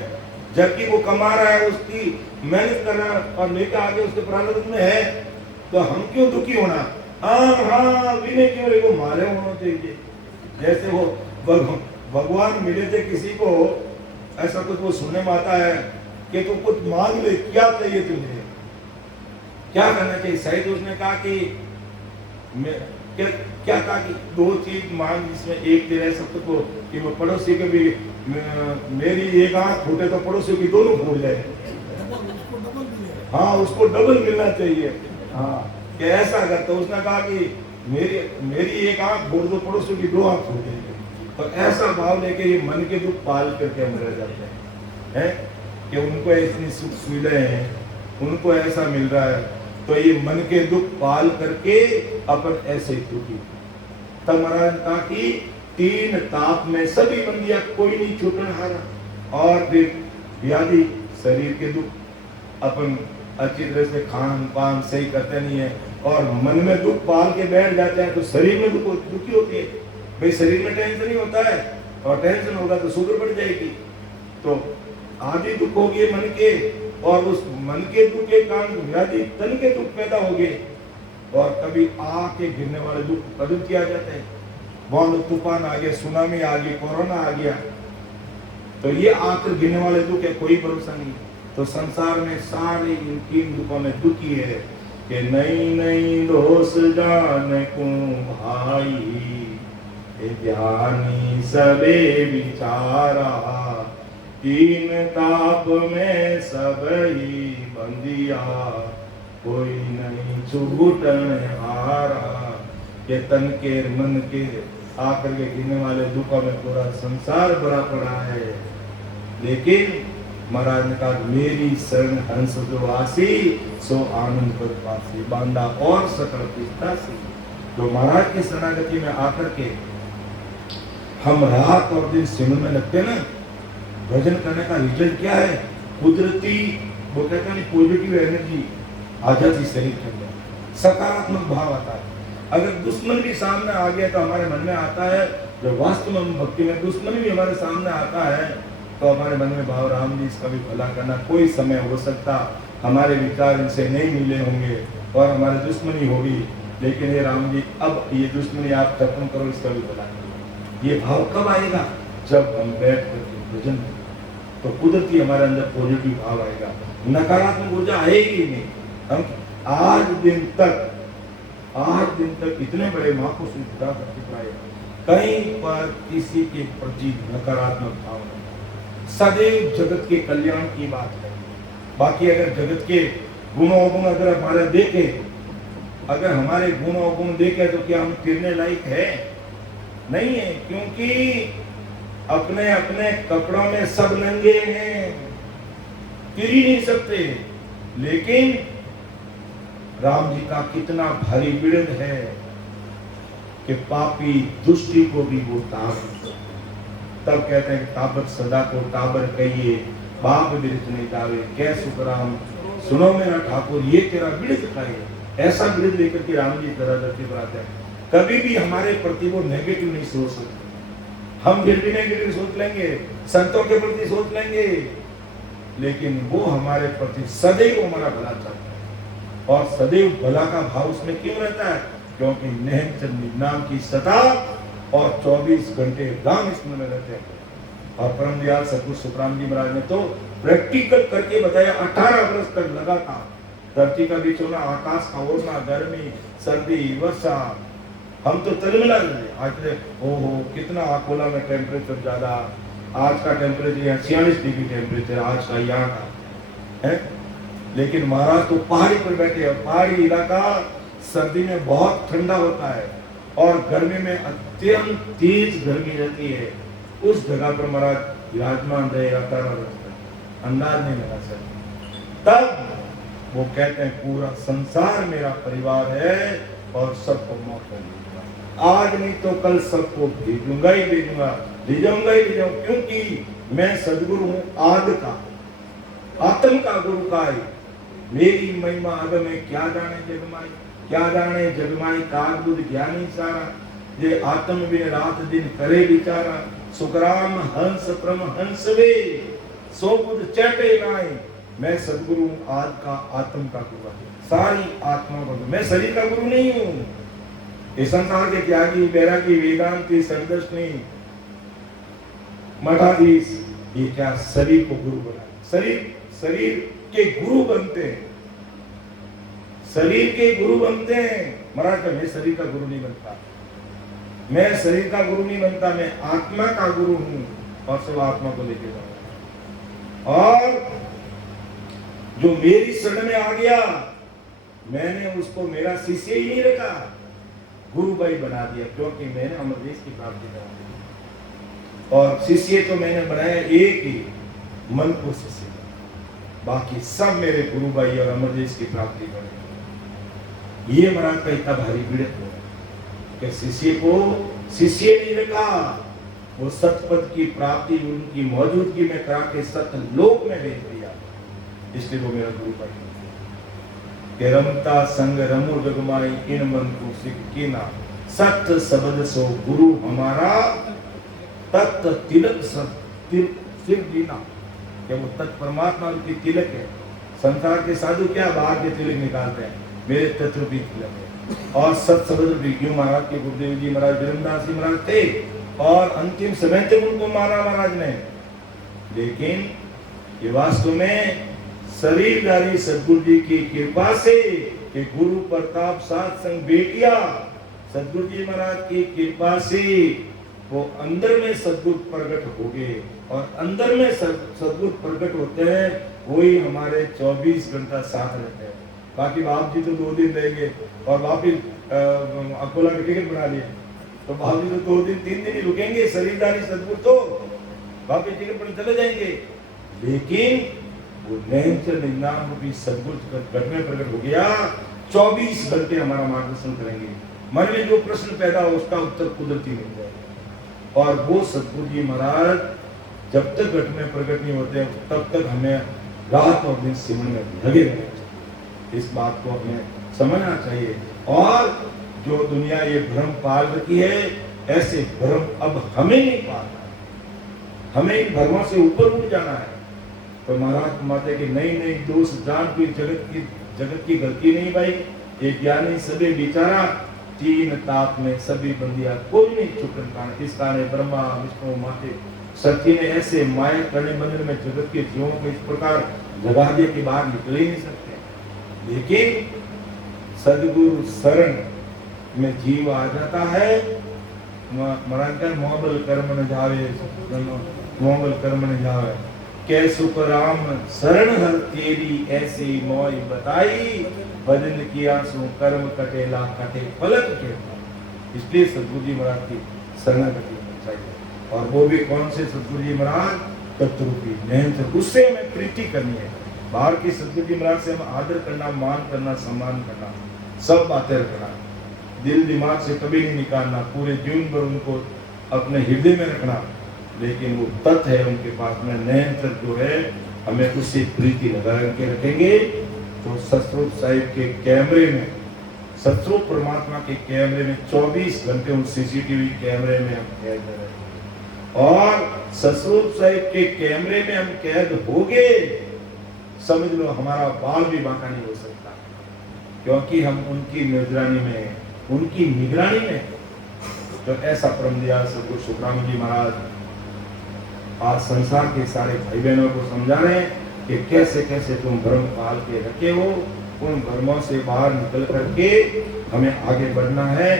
जबकि वो कमा रहा है, उसकी मेहनत कर रहा है और लेके आगे उसके प्रारब्ध में है, तो हम क्यों दुखी होना? हाँ विनय क्यों रे, वो मारे होना चाहिए। जैसे वो भगवान मिले थे किसी को, ऐसा कुछ वो सुनने में आता है कि तू कुछ मांग ले, क्या चाहिए तुझे, क्या करना चाहिए? शायद उसने कहा कि क्या कहा कि 2 चीज मांग, जिसमें एक तेरा सब को कि वो पड़ोसी के भी मेरी एक आंख फूटे तो पड़ोसी की दोनों फूट जाए। हाँ उसको डबल मिलना चाहिए। हाँ कि ऐसा अगर, तो उसने कहा कि मेरी एक आंख फूट दो, पड़ोसी की 2 आंख फूट जाएगी। तो ऐसा भाव लेके ये मन के दुख पाल करके हम रह जाते हैं कि उनको इतनी सुख सुविधाएं हैं, उनको ऐसा मिल रहा है, तो ये मन के दुख पाल करके अपन ऐसे ही दुखी। तब महाराज ने कहा कि 3 ताप में सभी बंदियां, कोई नहीं छूटन हारा। और फिर व्याधि शरीर के दुख अपन अच्छी तरह से खान पान सही करते नहीं है और मन में दुख पाल के बैठ जाते हैं तो शरीर में दुखी होती है। भाई शरीर में टेंशन ही होता है और टेंशन होगा तो शुगर बढ़ जाएगी, तो आदि दुख होगी मन के और उस मन के दुख के कारण बुनियादी तन के दुख पैदा हो गए और कभी आके गिरने वाले दुख प्रवृत्ति आ जाते हैं। बहुत तूफान आ गया, सुनामी आ गई, कोरोना आ गया, तो ये आकर गिरने वाले दुख है, कोई भरोसा नहीं। तो संसार में सारे इन तीन दुखों में दुखी है कि नई नई दोष जान को भाई ज्ञानी सबे विचारा तीन ताप में सब ही बंदिया कोई नहीं छूटन हारा। ये तन के मन के आकर के गिरने वाले दुखों में पूरा संसार भरा पड़ा है, लेकिन महाराज ने कहा मेरी शरण हंस जो आसी सो आनंद पद पासी बांधा और सकल पिस्तासी। तो महाराज की शरणागति में आकर के हम रात और दिन सिमरन में लगते ना, भजन करने का रिजल्ट क्या है? कुदरती वो कहते हैं पॉजिटिव एनर्जी आ जाती शरीर के अंदर, सकारात्मक भाव आता है। अगर दुश्मन भी सामने आ गया तो हमारे मन में आता है, जो वास्तव में भक्ति में दुश्मन भी हमारे सामने आता है तो हमारे मन में भाव राम जी इसका भी भला करना, कोई समय हो सकता हमारे विचार इनसे नहीं मिले होंगे और हमारे दुश्मनी होगी, लेकिन ये राम जी अब ये दुश्मनी आप खत्म करो, इसका भी भला करो। ये भाव कब आएगा? जब हम बैठ करके भजन, तो कुदरती हमारे अंदर पॉजिटिव भाव आएगा, नकारात्मक ऊर्जा आएगी नहीं। हम आज दिन तक इतने बड़े महापुरुष विदा कर चुका है, कहीं पर किसी के प्रति नकारात्मक भाव नहीं, सदैव जगत के कल्याण की बात है। बाकी अगर जगत के गुणों अवगुण अगर हमारे देखे, अगर हमारे गुण अवगुण देखे तो क्या हम तिरने लायक है? नहीं है, क्योंकि अपने अपने कपड़ों में सब नंगे हैं, तिर ही नहीं सकते। लेकिन राम जी का कितना भारी विरद है कि पापी दुष्टि को भी वो ताब, तब कहते हैं ताबत सदा को टाबर कहिए बाप विरत नहीं तावे, कै सुखराम सुनो मेरा ठाकुर ये तेरा विरद खाए। ऐसा विरद लेकर के राम जी धरती पर आते हैं। कभी भी हमारे प्रति वो नेगेटिव नहीं सोच सकते, हम फिर भी नेगेटिव सोच लेंगे, संतों के प्रति सोच लेंगे, लेकिन वो हमारे प्रति सदैव हमारा भला चाहता है। और सदैव भला का भाव उसमें क्यों रहता है? क्योंकि नेहचंद नाम की सता और 24 घंटे राम स्मरण में रहते हैं। और परम दयाल सतगुरु सुखराम जी महाराज ने तो प्रैक्टिकल करके बताया। 18 वर्ष तक लगा था, धरती का बीच होना, आकाश का ओढ़ना, गर्मी सर्दी वर्षा, हम तो तलमिला रहे। आज ओहो कितना अकोला में टेम्परेचर ज्यादा, आज का टेम्परेचर यहाँ 46 डिग्री टेम्परेचर आज का यहाँ का है, लेकिन महाराज तो पहाड़ी पर बैठे हैं। पहाड़ी इलाका सर्दी में बहुत ठंडा होता है और गर्मी में अत्यंत तेज गर्मी रहती है। उस जगह पर महाराज विराजमान रहे 18 वर्ष तक, अंदाज नहीं लगा सकते। तब वो कहते हैं पूरा संसार मेरा परिवार है और सबको मौका दूंगा, आज नहीं तो कल सबको भेजूंगा ही भेजूंगा, ले जाऊंगा ही ले जाऊंगा, क्योंकि मैं सदगुरु हूँ आदि का, आत्म का गुरु का है। मेरी महिमा अगर मैं क्या जाने जगमाई, क्या जाने जगमाई काग बुध ज्ञानी सारा, जे आत्म बिन रात दिन करे विचारा, सुखराम हंस परम हंस वे सो बुध चैटे नाई। मैं सदगुरु आज का आत्म का गुरु, सारी आत्मा का, मैं शरीर का गुरु नहीं हूँ। इस संसार के त्यागी बैरागी वेदांती सरदर्शनी मठाधीश ये क्या शरीर को गुरु बना, शरीर के गुरु बनते हैं, शरीर के गुरु बनते हैं। महाराज का मैं शरीर का गुरु नहीं बनता, मैं शरीर का गुरु नहीं बनता, मैं आत्मा का गुरु हूं और सब आत्मा को लेके जाऊंगा। और जो मेरी शरण में आ गया मैंने उसको मेरा शिष्य ही नहीं रखा, गुरु भाई बना दिया, क्योंकि मैंने अमरदेश की प्राप्ति करा दी। और शिष्य तो मैंने बनाया एक ही, मन को शिष्य, बाकी सब मेरे गुरु भाई और अमरदेश की प्राप्ति करें। ये महाराज का इतना भारी पीड़ित हो कि शिष्य को शिष्य नहीं रखा, वो सतपथ की प्राप्ति उनकी मौजूदगी में करा के सत लोक में भेज दिया। इसलिए वो मेरा गुरु बन के रमता संग रमो जगमाई इन मन को सिख की ना सत्य शब्द सो गुरु हमारा तत्त तिलक सिर दीना। क्या वो तत् परमात्मा की तिलक है। संसार के साधु क्या बाहर के तिलक निकालते हैं, मेरे तत्व भी तिलक है। और सत शब्द भी क्यों महाराज के गुरुदेव जी महाराज वीरमदास जी महाराज थे और अंतिम समय तक उनको माना महाराज ने, लेकिन ये वास्तव में शरीरधारी सदगुरु जी की कृपा से कि गुरु प्रताप साथ संग बेटिया सदगुरु जी महाराज की कृपा से वो अंदर में सदगुरु प्रकट हो गए और अंदर में सदगुरु प्रकट होते हैं, वही हमारे 24 घंटा साथ रहते हैं। बाकी बाप जी तो 2 दिन रहेंगे और वापिस अकोला का टिकट बना लिया तो बाप जी तो 2 दिन 3 दिन ही रुकेंगे। शरीरधारी सदगुरु तो वापिस टिकट पर चले जाएंगे, लेकिन वो नैनचल नाम रूपी सदगुरु घट में प्रकट हो गया। 24 घंटे हमारा मार्गदर्शन करेंगे। मन में जो प्रश्न पैदा हो उसका उत्तर कुदरती मिल जाएगा। और वो सदगुरु जी महाराज जब तक घट में प्रकट नहीं होते तब तक हमें रात और दिन सिमरन में लगे रहना। इस बात को हमें समझना चाहिए। और जो दुनिया ये भ्रम पाल रखी है, ऐसे भ्रम अब हमें नहीं पालना है, हमें इन भ्रमों से ऊपर उठ जाना है। तो महाराज माते कि नहीं दोष जान कोई जगत की गलती नहीं भाई, ये ज्ञानी सभी बिचारा 3 ताप में सभी बंदिया कोई नहीं छुटन कान। इस कारण ब्रह्मा विष्णु माते सत्य ने ऐसे माया करने बंधन में जगत के जीवों को इस प्रकार जगा दिए कि बाहर निकल ही नहीं सकते। लेकिन सदगुरु शरण में जीव आ जाता है। महाराज का मोहबल कर्म न जावे, मोहबल कर्म न जावे, कै सुख राम शरण हर तेरी ऐसी मोई बताई, भजन किया सो कर्म कटेला कटे फलक के। इसलिए सदगुरु जी महाराज की शरणागति चाहिए। और वो भी कौन से सदगुरु जी महाराज? तत्वरूपी नैन, उससे हमें प्रीति करनी है। बाहर के सदगुरु जी महाराज से हम आदर करना, मान करना, सम्मान करना, सब बातें रखना, दिल दिमाग से कभी नहीं निकालना, पूरे जीवन भर उनको अपने हृदय में रखना। लेकिन वो तत्व है उनके पास में, नैन तत्व जो है, हमें उससे प्रीति लगा के रखेंगे तो सतरूप साहिब के कैमरे में, सतरूप परमात्मा के कैमरे में 24 घंटे उन सीसीटीवी कैमरे में हम कैद रहे। और सतरूप साहिब के कैमरे में हम कैद हो गए, समझ लो हमारा बाल भी बांका नहीं हो सकता, क्योंकि हम उनकी निगरानी में, उनकी निगरानी में। तो ऐसा परम दयाल सदगुरु सुखराम जी महाराज आज संसार के सारे भाई बहनों को समझा रहे हैं कि कैसे कैसे तुम भ्रम पाल के रखे हो, उन भ्रमों से बाहर निकल करके हमें आगे बढ़ना है।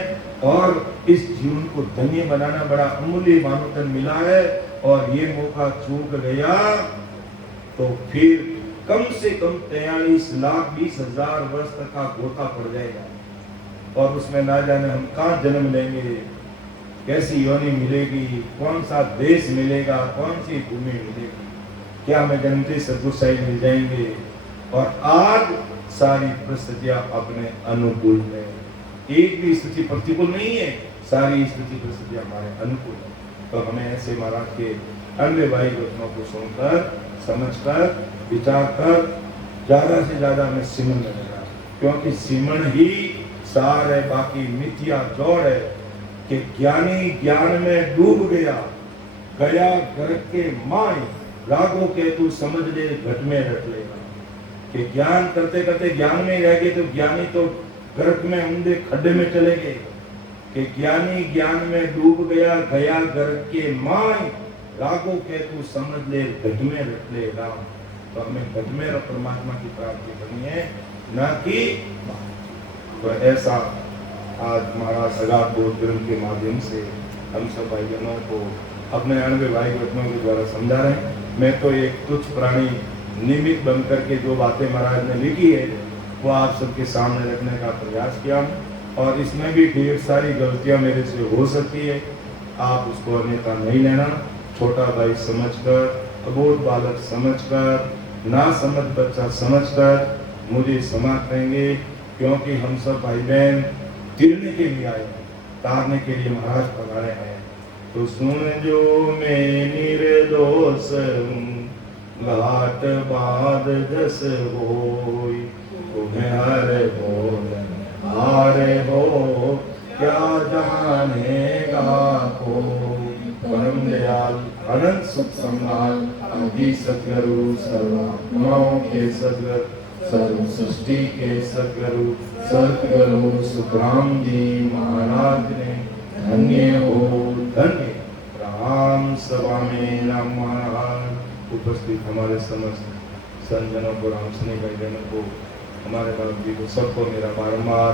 और इस जीवन को धन्य बनाना बड़ा अमूल्य मानवतन मिला है। और ये मौका चूक गया तो फिर कम से कम 43,20,000 वर्ष तक का गोता पड़ जाएगा। और उसमें ना जाने हम कहाँ जन्म लेंगे, कैसी योनि मिलेगी, कौन सा देश मिलेगा, कौन सी भूमि मिलेगी, क्या हमें जन्मते सदगुरु साहिब मिल जाएंगे। और आज सारी परिस्थितियां अपने अनुकूल है, एक भी स्थिति प्रतिकूल नहीं है, सारी स्थिति परिस्थितियां हमारे अनुकूल है। तो हमें ऐसे महाराज के अन्य भाई वचनों को सुनकर, समझकर, विचार कर ज्यादा से ज्यादा हमें सिमरन लगेगा, क्योंकि सिमरन ही सार है, बाकी मिथ्या जोड़ है। कि ज्ञानी ज्ञान में डूब गया, गया गर्क के माय, रागों के तू समझ ले घट में रट लेगा। कि ज्ञान करते करते ज्ञान में रह गए तो ज्ञानी तो गर्क में अंधे खड्डे में चले गए। कि ज्ञानी ज्ञान में डूब गया, गया गर्क के माय, रागों के तू समझ ले घट में रट ले राम। तो हमें घट में परमात्मा की प्राप्ति करनी है, न कि तो ऐसा आज महाराज सगा ग्रंथ के माध्यम से हम सब भाई बहनों को अपने अणवे भाई बहनों के द्वारा समझा रहे हैं। मैं तो एक तुच्छ प्राणी निमित्त बन करके जो बातें महाराज ने लिखी है वो आप सबके सामने रखने का प्रयास किया हूँ। और इसमें भी ढेर सारी गलतियाँ मेरे से हो सकती है, आप उसको अन्यथा नहीं लेना। छोटा भाई समझकर, अबोध बालक समझकर, ना समझ बच्चा समझकर मुझे क्षमा करेंगे, क्योंकि हम सब भाई बहन तिरने के लिए आए, तारने के लिए महाराज पधारे हैं। तो सुन जो मैं निर्दोष हूँ, घाट बाद जस होई, तुम्हें हर बोल हारे हो, क्या जानेगा को। परम दयाल अनंत सुख संभाल आदि सतगुरु सर्वात्माओं के सदगुरु सर्व सृष्टि के सदगुरु सतगुरु सुखराम जी महाराज ने धन्य हो धन्य। राम सभा में राम महाराज उपस्थित हमारे समस्त संजनों को, राम स्नेह भाई बहनों को, हमारे बाबू जी को, सबको मेरा बारंबार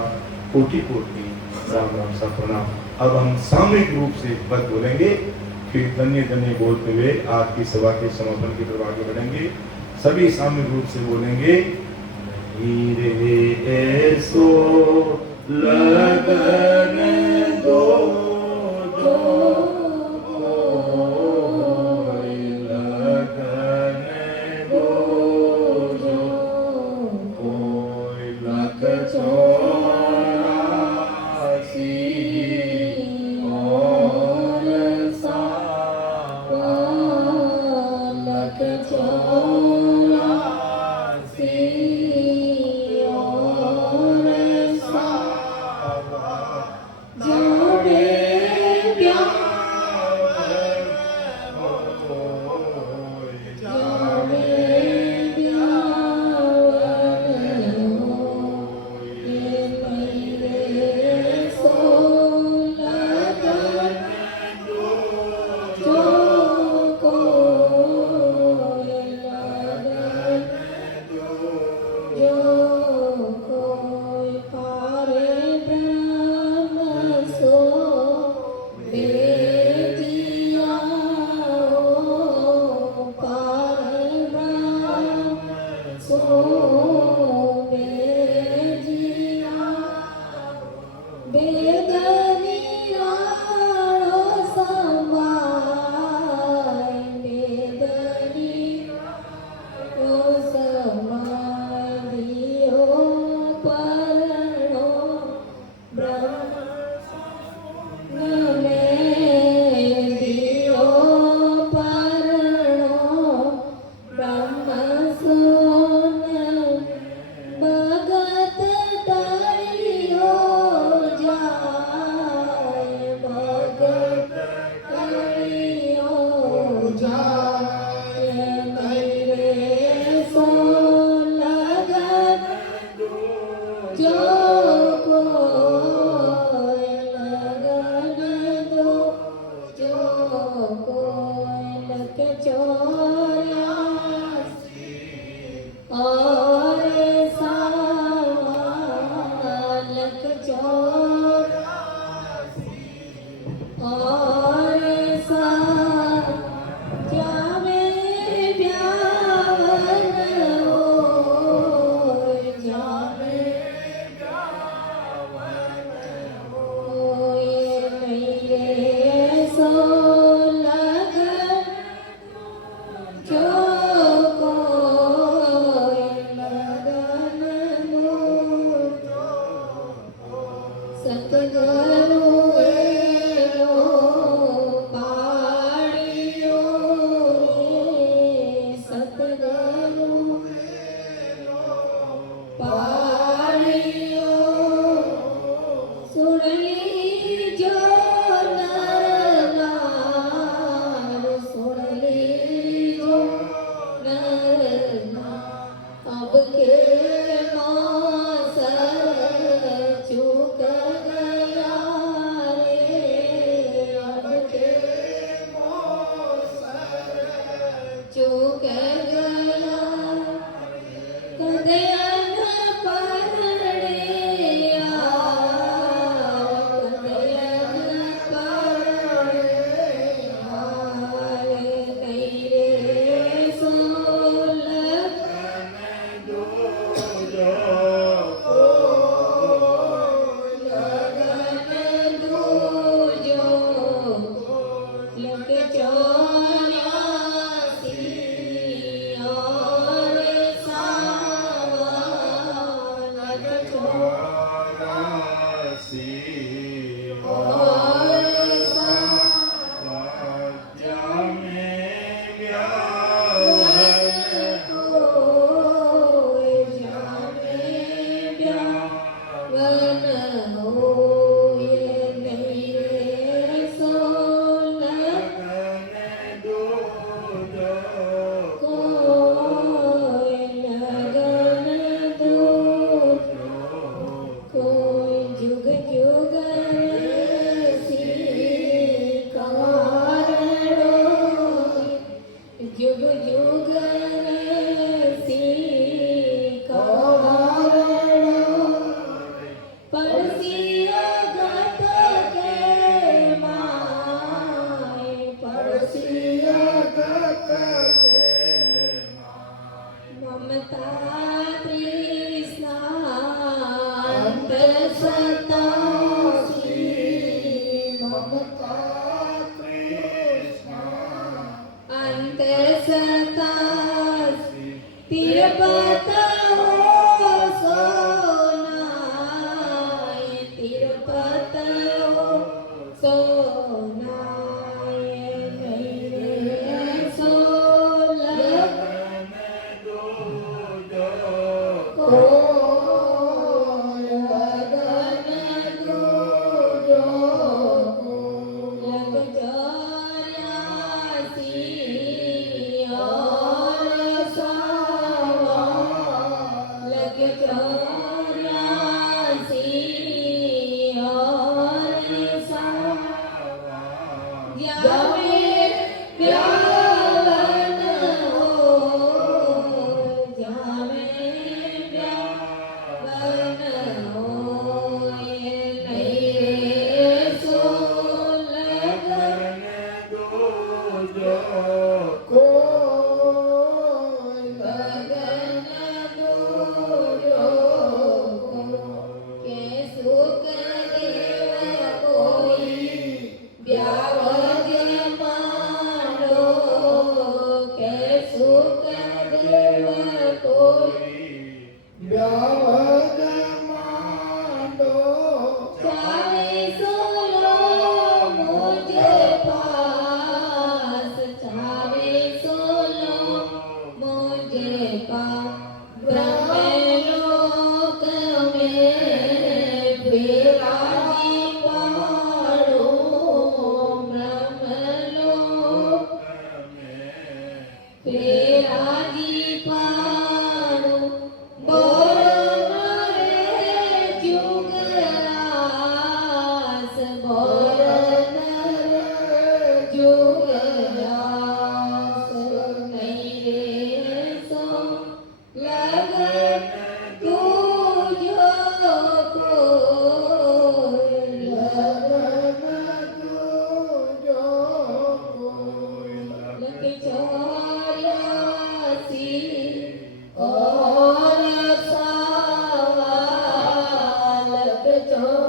कोटि कोटि राम राम सा प्रणाम। अब हम सामूहिक रूप से पद बोलेंगे, फिर धन्य धन्य बोलते हुए आज की सभा के समापन की तरफ आगे बढ़ेंगे। सभी सामूहिक रूप से बोलेंगे, नहीं रे ऐसो लगन दो जो कोई लगन दो जो कोई लख चौरासी और सावा लख चौरासी और सावा जावे ब्यावर होय जावे ब्यावर होय मेरे सो लगन जो कोई लगन जो कोई पारे ब्रह्म सो बेजिया हो, पारे ब्रह्म सो बेजिया बेदनिया समाय बेदनिया ओ समाय दियो परनो ब्रह्म में दियो परनो ब्रह्म सोन भगत तरियो जाय भगत तरियो जाय मेरे सो लगन जो कोई लगन दो जो कोई लख चौरासी और सावा लख चौरासी और सावा जावे ब्यावर होय जावे होय मेरे सो लगन जो कोई लगन दो सतगुरु एलो पाड़ियो सतगुरु पाड़ियो सुन लीजो नर नार सुन लीजो नर नार अब के मासर चूक गया रे अब के मासर चूक गया कदे अन पढ़िया कदे अन पढ़िया मेरे सो लगन दो जो लगन दो जो लख चौरासी युग युग रसी कारण परसिया गत के माय परसिया गत के ममता तृष्णा अंत सतासी ममता तृष्णा अंत सतासी तिरपत हो सोनाय तिरपत हो सोनाय नहीं सो लगन दो को लगन दो लग चौरासी और सावा लग चौरासी और सावा जावे ब्यावन हो जावे ब्यावन हो ये नहीं सो लगन को लगन दो के सुख देव कोई ब्यावग मानो के सुख देव कोई ब्यावग मानो चाहे सोलो मुझे पास चाहे सोलो मुझे पास ब्रह्मलोक में विराजी पाड़ो ब्रह्मलोक विराजी पाड़ो बोल मरे जुगरास बोल जुगरास नहीं रे सो लगन तुझो को लगन तुझो को लग चौरासी और सावा लग चौरासी